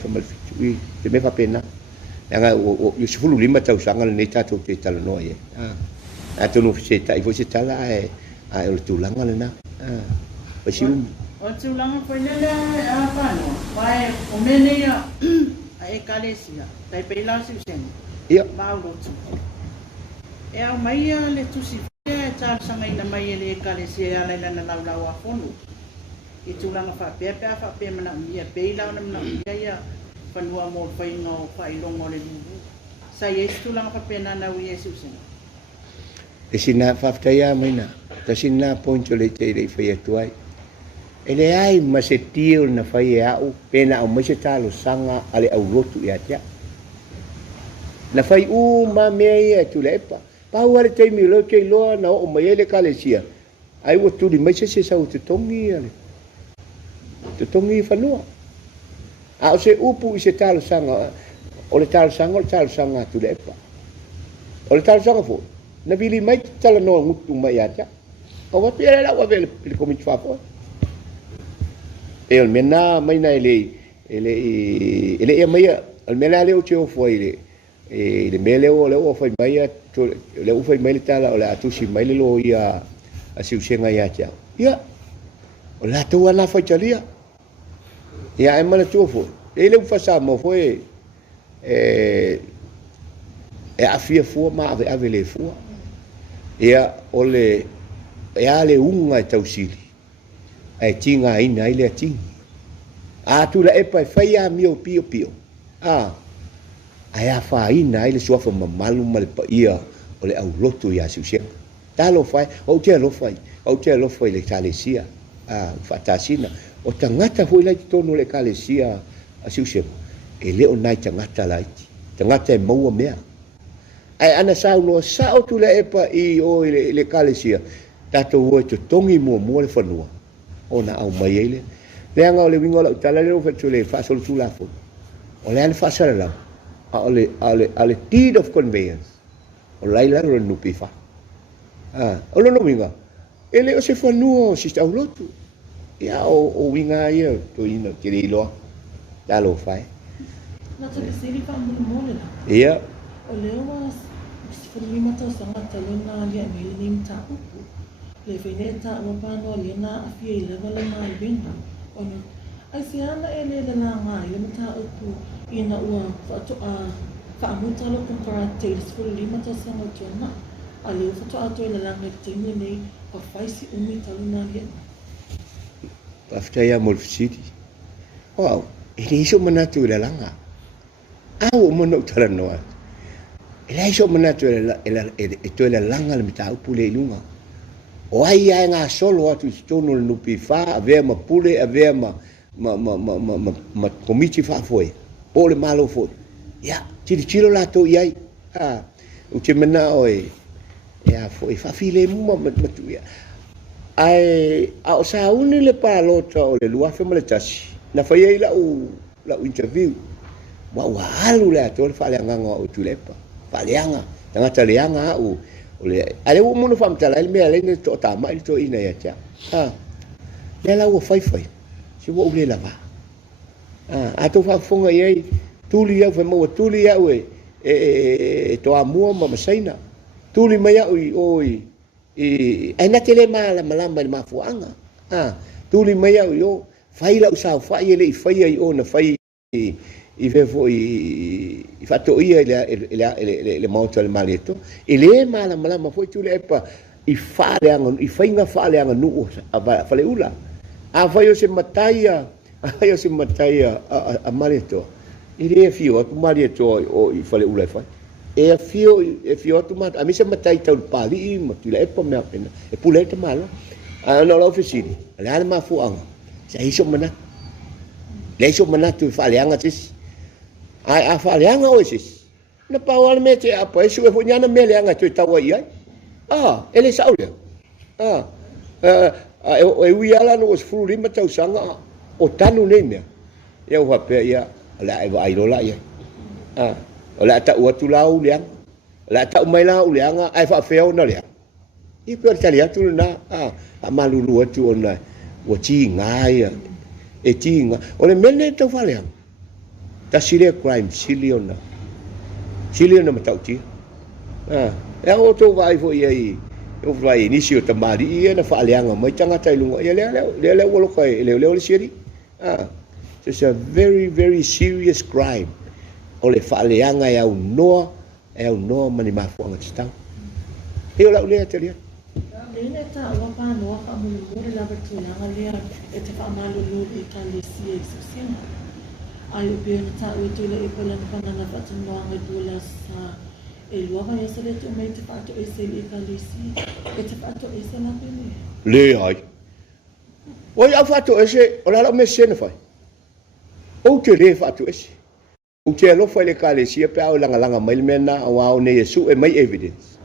fa mal fitu te me fa pena nga o Yusufulu lima tau sanga le tatu te tala no ye a tonu fise tai fo se tala ai o tulanga le na o si o tulanga foi nele a pano vai o menea a ekalesia tai peila si sen ia maulo tu e au mai le tusi e ta sanga ina mai le ekalesia ala na lau a fonu i tulanga fa pe mana mia peila na mia ia Panoa mo fai no fai longo le Lulu. Sa yesu lang pa pena na yesu sen. e sina fa taya maina ta sina poncho le te le fai tuai ele ai ma se tio na fai au pena o se talo sanga ale au rotu ia tia na fai ma me ia tu lepa pa wale te mi lo ke lo na o mai le kalesia ai wo tu di mai se sa o te tongi ale te tongi fanua a o se upu i se talo sanga o le talo sanga tu lepa o le talo sanga fo na bili mai tala no ngutu mai ata o wa pere la wa vele le komit fa fo e o mena mai na ele e mai al mena le o che o fo ile le mele o le o fo mai le o fo mai le tala o le atu si mai le lo ia a si usenga ia tia ia o la tu ana fo chalia ia e mana tu fo ele fa sa mo fo e afia fo ma ave le fo ia ole ia le unga tausili ai tinga ina ile tinga a tu la e pa fai a mio pio ai a fa ina ile so fa malu mal pa ia ole au lotu ia si sia talo fai o te lo fai le talesia fa tasina o tangata foi lai tonu le kalesia a siusia e le o nai tangata lai tangata e maua mea ai ana sao no sao tu le epa i o le kalesia tato wo to tongi mo le fanua ona au mai ele le anga o le wingo la tala le o fa le fa sol tu la fo o le fa sala la ale deed of conveyance o lai la ro nupi fa o lo no winga ele o se fanua si sta lotu ia o winga ia to ina kiri lo dalo fai na to siri pa mo le ia o leo was for lima to sanga talo na dia Millenia ta upu le veneta o pano le na Apia le wala mai binga ono ai se ana ele le na ngai le mata upu ina ua fa to a fa mo talo comparative for lima to sanga tona ale fa to ato le la ngai nei o fai si umi talo na dia after ya molfsiti wow ini iso manatu la langa au mono tala noa ela iso manatu la langa le mita upule lunga o ai ai nga solo atu stono le nupi fa ave ma pule ave ma komiti fa foi o le malo foi ya tiro la to iai o te mena oi ya foi fa file mo matu ya ai au sa uni le palota o le lua fe male tasi na fa ia la interview wa alu le to fa le nganga o tulepa fa le anga tanga tale anga o le ale o mo fa mtala le me ale ne to ta mai to ina ya cha le la o fai se wo le lava ato fa fonga ye tuli ya fa mo tuli ya we to amua ma masaina tuli mai oi ai na tele mala ma fuanga tuli mai yo fai la usa fai le fai ai ona fai i fe fo i fatto ia le mauta le maleto le mala ma foi tuli epa i fale anga i fainga fale anga nu fale ula fai o se mataia a maleto ile fio tu maleto o i fale ula fai fio tu mat a mi se matai tau Papali'i ma tu le epa me pena e pule te mala no lo ofisini le ma fu anga sa iso mana le iso mana tu fale anga tis a fale anga o sis na pawal me te apa iso e fu nyana me le anga tu tawa ia ele saulia e wiala no was fu lima tau sanga o tanu ne me ia wa pe ia la e vai rola ia la ta ua tu lau liang la ta mai lau liang ai fa feo na liang i per talia tu na malulu tu ona o chi ngai e chi nga o le mene to fa liang ta sile crime siliona ma tau ti e o to vai fo ia o vai inisio tamari ia na fa liang mai tanga tai lunga ia le o lo kai le siri it's a very very serious crime o le whaaleanga e au noa mani mafuanga te tau. Heo lau lea te lia. Lene ta ua Panoa ka mure lava tūlanga lea e te whaamalulu i ka lesia i susinga. Ai o pia na ta ua tūla i pala na whangana whatamuanga dula sa e luava ia sa le tu mai te whaato e se i ka lesia e te whaato e se la pene. Le ai. Oi au whaato e se, o la me sena whai. O te le whaato e se. O te alofa le kalesia pe au langa mai mena au au ne Yesu e mai evidence.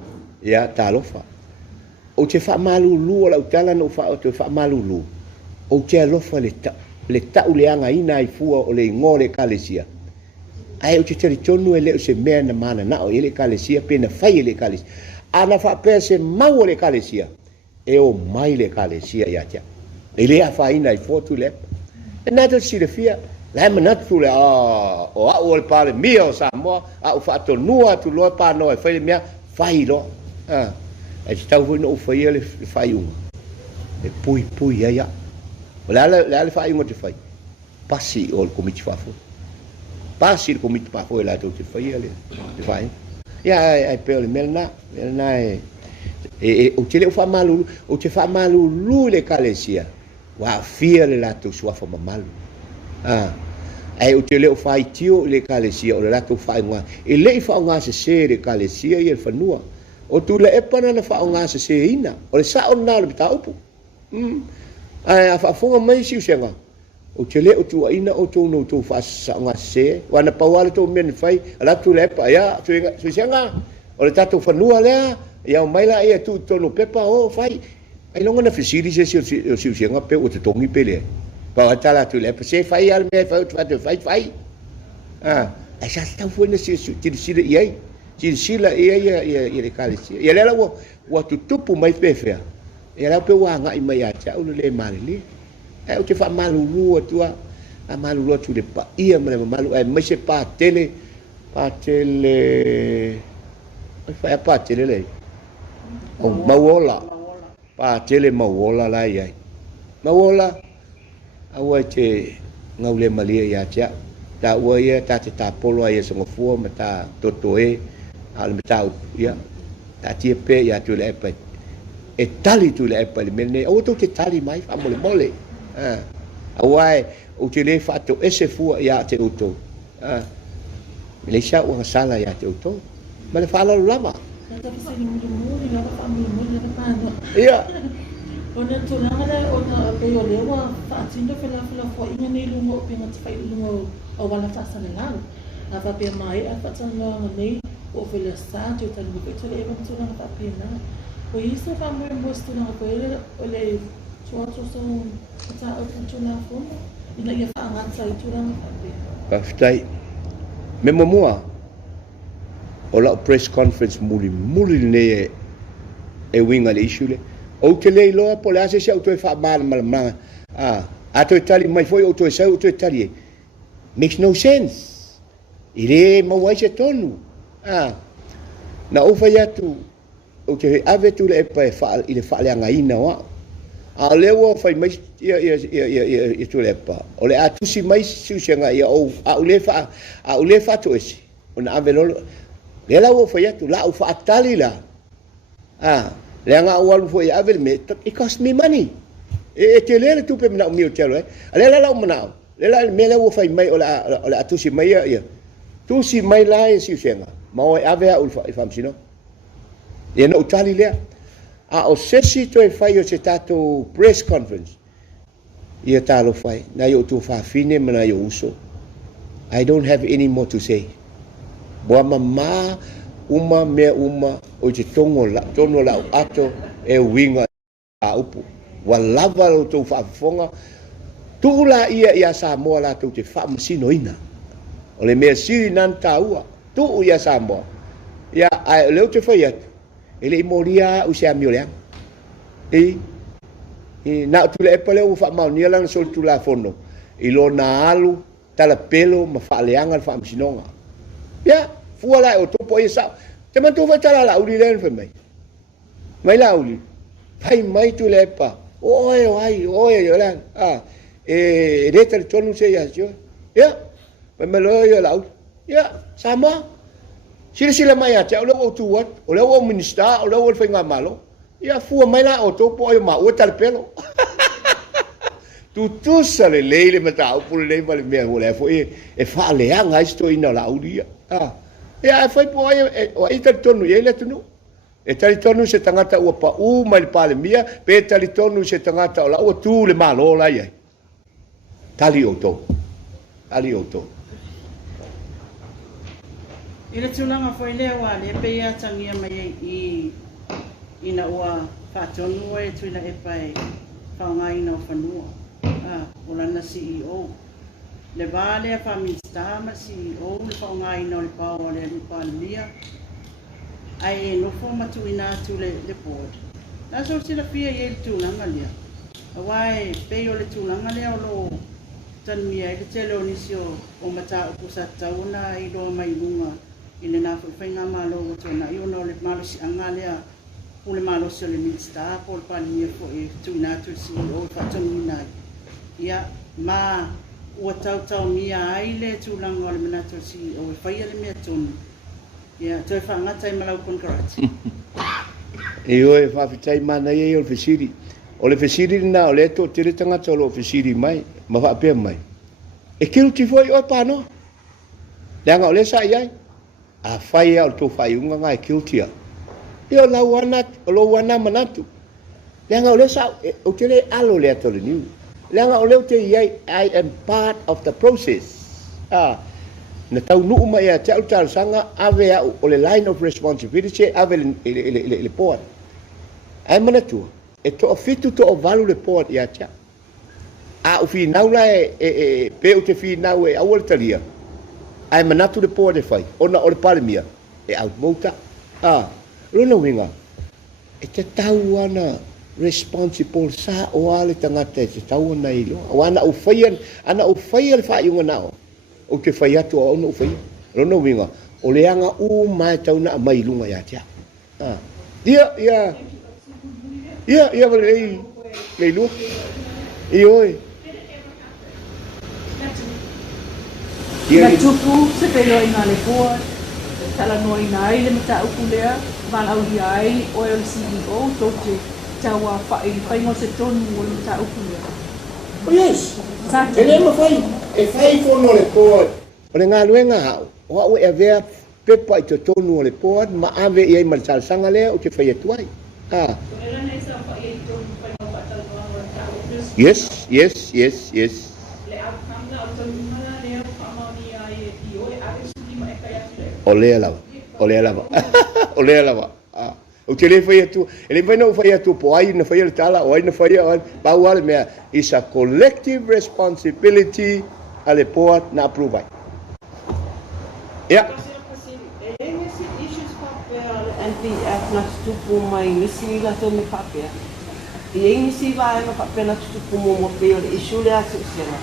Ia ta alofa. O te whaamalulu o lau tala no whaamalulu. O te alofa le tau leanga ina i fua o le ngō le kalesia. Ai o te teritonu e leo se mea na mana na o ele kalesia pe na whai ele kalesia. Ana whaapea se mau o le kalesia. E o mai le kalesia ia tia. E lea whaina i fotu lepa. E nata si le fia. La manatu le o au le pale mia o Samoa au fato nua tu loa Panoa e fai le mea fai lo e te tau no fai le fai unga e pui ia le fai unga te fai pasi o le komiti fafo pasi le komiti fafo e la tau te fai le te fai ia ai pe le melna e o te le fa malu le kalesia wa fia le la tu suafa mamalu ai o te leo fai tio le kalesia o le lato fai ngā e lei whao ngā se le kalesia i e whanua o tu le epana na whao ngā se ina o le sao nā le bita upu ai a whaafonga mai siu senga o te leo tu a ina o tō no tō wha sao ngā se wana pauale tō mene whai a lato le epa ia tu senga o le tato whanua lea ia o maila ia tu tono pepa o whai ai longa na fisiri se siu senga pe o te tongi pe lea pa tala tu le se fai al me fai ai sa sta fu ne si sila ia le kalisi ia le wa tu tupu mai pefea ia la pe wa nga i mai acha o le mali e o te fa malulu tu a malulu tu le pa ia me malu ai mai se pa tele ai pa tele le o mawola pa tele mawola la ia mawola awa te ngaule malia ia tia ta ua ia ta te tapolo ia songofua ma ta totoe al metau ia ta tia pe ia tu le epa e tali tu le epa le mene o to te tali mai fa mole awa o te le fa to ese fua ia te uto le sha o sala ia te uto ma le fa la lava ia ona tūlanga le ona peo lewa whaatindo whela fo inga nei lungo o pinga te whai lungo o wana tāsane ngāru. A whapea mai a whaatanga nei o whela sā te o tani muke tole ewa tūlanga whapea nā. O isa whamoe mwes tūlanga koe o le tuato sa ta o tūlanga whoma. Ina ia whaangata i tūlanga whapea. Kaftai, me mamua o lau press conference muli ne e winga le isu le. O te lei loa po le ase se au toi wha mala Ato e tali mai foi o to e sau to e tali. Makes no sense. Ile mawai se tonu. Na o fai atu o te ave tu le pa fa ile fa le ngaina wa. A le o fai mai ia tu le pa. O le atu si mai su se nga ia o a o le fa to esi. Ona ave lo le la o fai atu la o fa tali la. Le nga o alu foi ave me it cost me money. E te le tu pe na mi o telo Ale la o mana. Le la me le o fai mai o la atu si mai ia. Tu si mai la e si se nga. Ma o ave a ulfa e famsino. E no tali lea. O sesi to e fai o se tato press conference. Ia talo fai. Na yo tu fa fine mana yo uso. I don't have any more to say. Boa mama uma o te tono la ato e winga a upu. Wa lava lo to fa fonga. Tu la ia Samoa la to te fa masino ina. O le mea siri nan taua. Tu ia Samoa. Ia leo te fai atu. Ele imoria o se amioleang. Na tu le pale o fa maunia lang sol tu la fono. Ilo na alu tala pelo ma fa leanga fa msinonga. Ya, fua la o topo e sa. Te man tu fa tala la uli len fa mai. Mai la uli. Pai mai tu le pa. Oe yo lan. Reta le tonu se ya jo. Ya. Me lo yo la. Ya, sama. Sila mai ate o lo tu wat, o lo minister, o lo fa nga malo. Ya fua mai la o topo e ma o tal pelo. Tu sale leile mata o pule le vale me o le fo e fa le anga isto ina la udia. Ya foi po o ita tonu ele tunu. E tali tonu se tangata o pa u mai pale mia, pe tali tonu se tangata o la o tu le malo la ia. Tali o to. Ina tulanga foi lewa le pe ia tangia mai ina ua fatonu e tuina e pai whaonga ina o whanua. Ola na CEO. Le vale a famista ma CEO le whaonga ina o le pao le Papali'i. Ai no fo matu ina tu le board. Na so sila pia i le tulanga lia. Awai pe o le tulanga lia o lo tanmia i le tele o nisio o mata o kusata una i do mai lunga. Ile na whainga malo o tona i ono le malo si angalea o le malo si o le minsta po le Papali'i po e tuina tu CEO whatonu nai. Ia ma ua tau mia ai le tūlanga o le manatu CEO e whaia le mea tonu. Ia toi whaangata i malau konkarati. E oe whawhitai mana i o le whesiri. O le whesiri na o le to tere tangata o le whesiri mai, ma whaapea mai. E kiru ti foi o Panoa. Leanga o le sa iai. A whaia o le tō whaiunga ngai kiru tia. E o lo wana manatu. Leanga o le sa o tere alo le ato le niu. Leanga o leo te iai, I am part of the process. Na tau nuu mai a te au sanga ave au o le line of responsibility ave le poa. Ai manatua. E to fitu to o valu le poa i a tia. A u fi naula pe u te fi nau e au le talia. Ai manatu le poa de fai. Ona o le palemia. E au mouta. Lona winga. E te tau ana responsible sa o ale tangata te tau na ilo. O ana o faian le whaiunga nao. O te whai atu o ono o whai. Rono winga. O leanga u mai tau na mai lunga ya tia. Ia vale lei lu. Ioi. Ia tupu se pelo ina le poa. Tala noi nai le mata ukulea. Vala au ai o el CEO tote tawa fai ngo se tonu o le mata ukulea. Oh yes. Ele ma fai. E fai fono le poa. O le ngā luenga hao. Oa ue e vea pepa i te tonu o le poa. Ma ave i ei marisal sanga lea o te whai atuai. Yes. O lea lava. O te le whai atu. Ele whai nau whai atu po ai na whai le tala. O ai na whai atu. Pau ale mea. It's a collective responsibility a le poa na aprovai. Yeah. And the at tupu mai nisi la to me papia. I nisi vai ma pena tupu mo pe o isu le atu sena.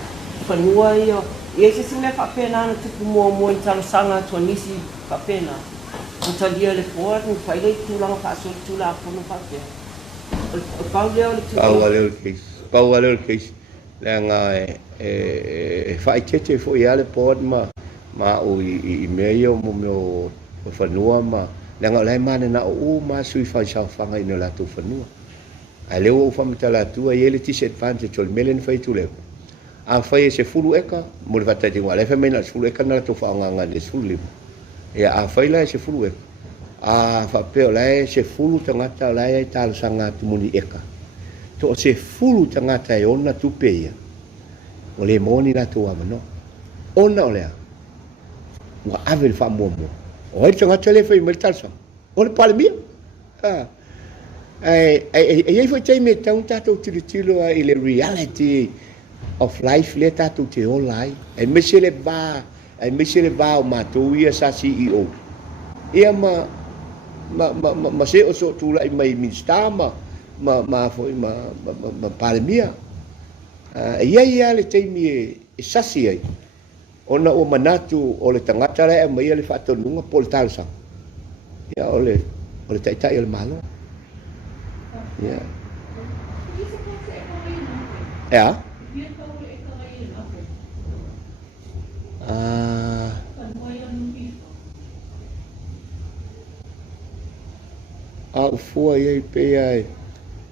Whanua io. I se me pena na tupu mo I talo sanga to nisi pena. O talia le poa ni whaile tūlanga whaasori tūla pono whapea. O pau leo le tūlanga. Pau leo le case. Le ngā whaitete fo I ale poa ma o I mea io mo meo whanua ma. Le ngā lai mana na o ma sui whaisau whanga ina lato whanua. Ai leo o whamitala atua I ele disadvantage o le mele ni whaitu leo. A whai se furu eka, mo le whatai ngā lewe mena se furu eka na lato whaanganga le se furu lima. Ia a whai lai se furu eka. A whapeo lai se furu tangata lai ai talo sanga tumuni eka. To se furu tangata e ona tupe ia. O le moni na tu amano. Ona o lea. Nga ave le wha mua mua. O hai tangata le whai mele talsam. O le pale mia. Ai foi tai me tão tato tilo I le reality of life le tato te olai ai mesele va o matou ia sa CEO ia ma se o so tu lai mai minsta ma foi ma palmia ia le tai me sasi ai ona o manatu o le tangata le mai le fato nunga poltalsa ia ole tai le malo. Yeah. Yeah. Fua ia pe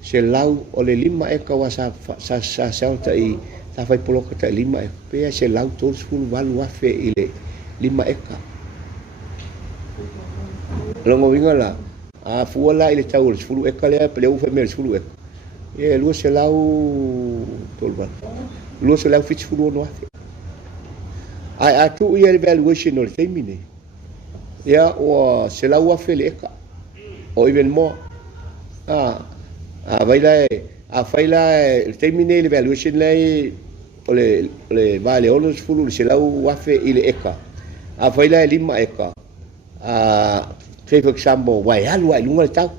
se lau o le lima eka wa sa ta I ta fai poloka ta lima eka pe se lau tol skulu walu afe I le lima eka. Longo winga la. Fua la I le tau le skulu eka le pe le u fe me skulu eka. E lu se lau tolba. Lu se lau fit skulu no afe. Ai tu ia evaluation no le termine. Ya o se lau afe le eka. O even more. Vai la fai la il termine l'evaluation lei o le vale ono skulu se lau afe I le eka. Vai la lima eka. For example, why alu ai lunga tau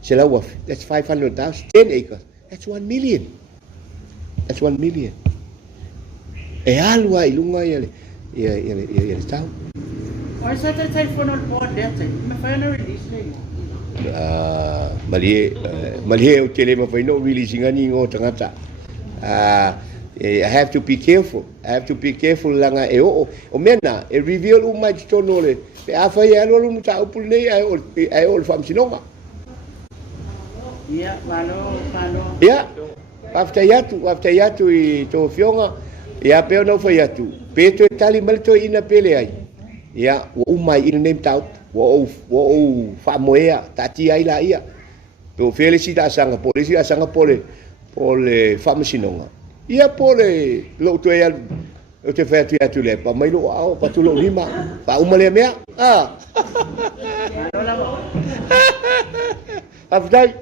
se lau afe. That's 500,000. 10 acres. That's 1 million. That's 1 million. E alu ai lunga ia tau. Oi sa te telefono al po dete. Me fai na release nei. Malie o tele ma fai no releasing ani ngo tangata. I have to be careful. Langa e o mena e reveal o mai tono le. Pe a fai alo lu ta upul nei ai o fam sinonga. Ia, mano. Ia. After yatu I to fionga. Ia pe no fai yatu. Pe to tali mal to ina pele ai. Ia o mai il name tau. Wo fa moea tati ai la ia. To felicita sanga pole fam sinonga. Ia pole lo to ia o te fai tu le pa mai lo au pa tu lo lima. Pa uma le mea. After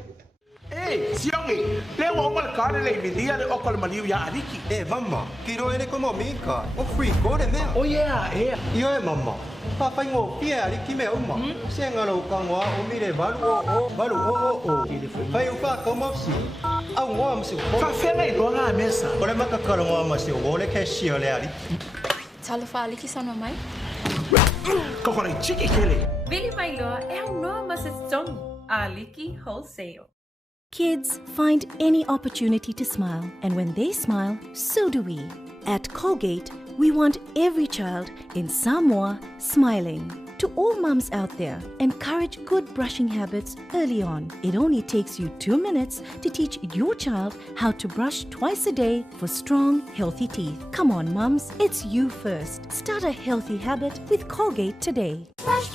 Siongi, le wa mal kare le milia le okol maliu ya aliki. Mamma, kiro ene como mika. O free go de mea. Oh yeah. Io mamma. Papa ngo pia aliki me uma. Senga lo kangwa o mire balu o. Pai ufa como si. Au ngo am si. Fa fena I longa mesa. Ore maka karo ngo am si o le keshi o le aliki. Talo fa aliki sana mai. Ko kore chiki kele. Vili mai loa e au noa masestongi. Aliki Wholesale. Kids find any opportunity to smile, and when they smile, so do we. At Colgate, we want every child in Samoa smiling. To all mums out there, encourage good brushing habits early on. It only takes you 2 minutes to teach your child how to brush twice a day for strong, healthy teeth. Come on, mums, it's you first. Start a healthy habit with Colgate today. Brush,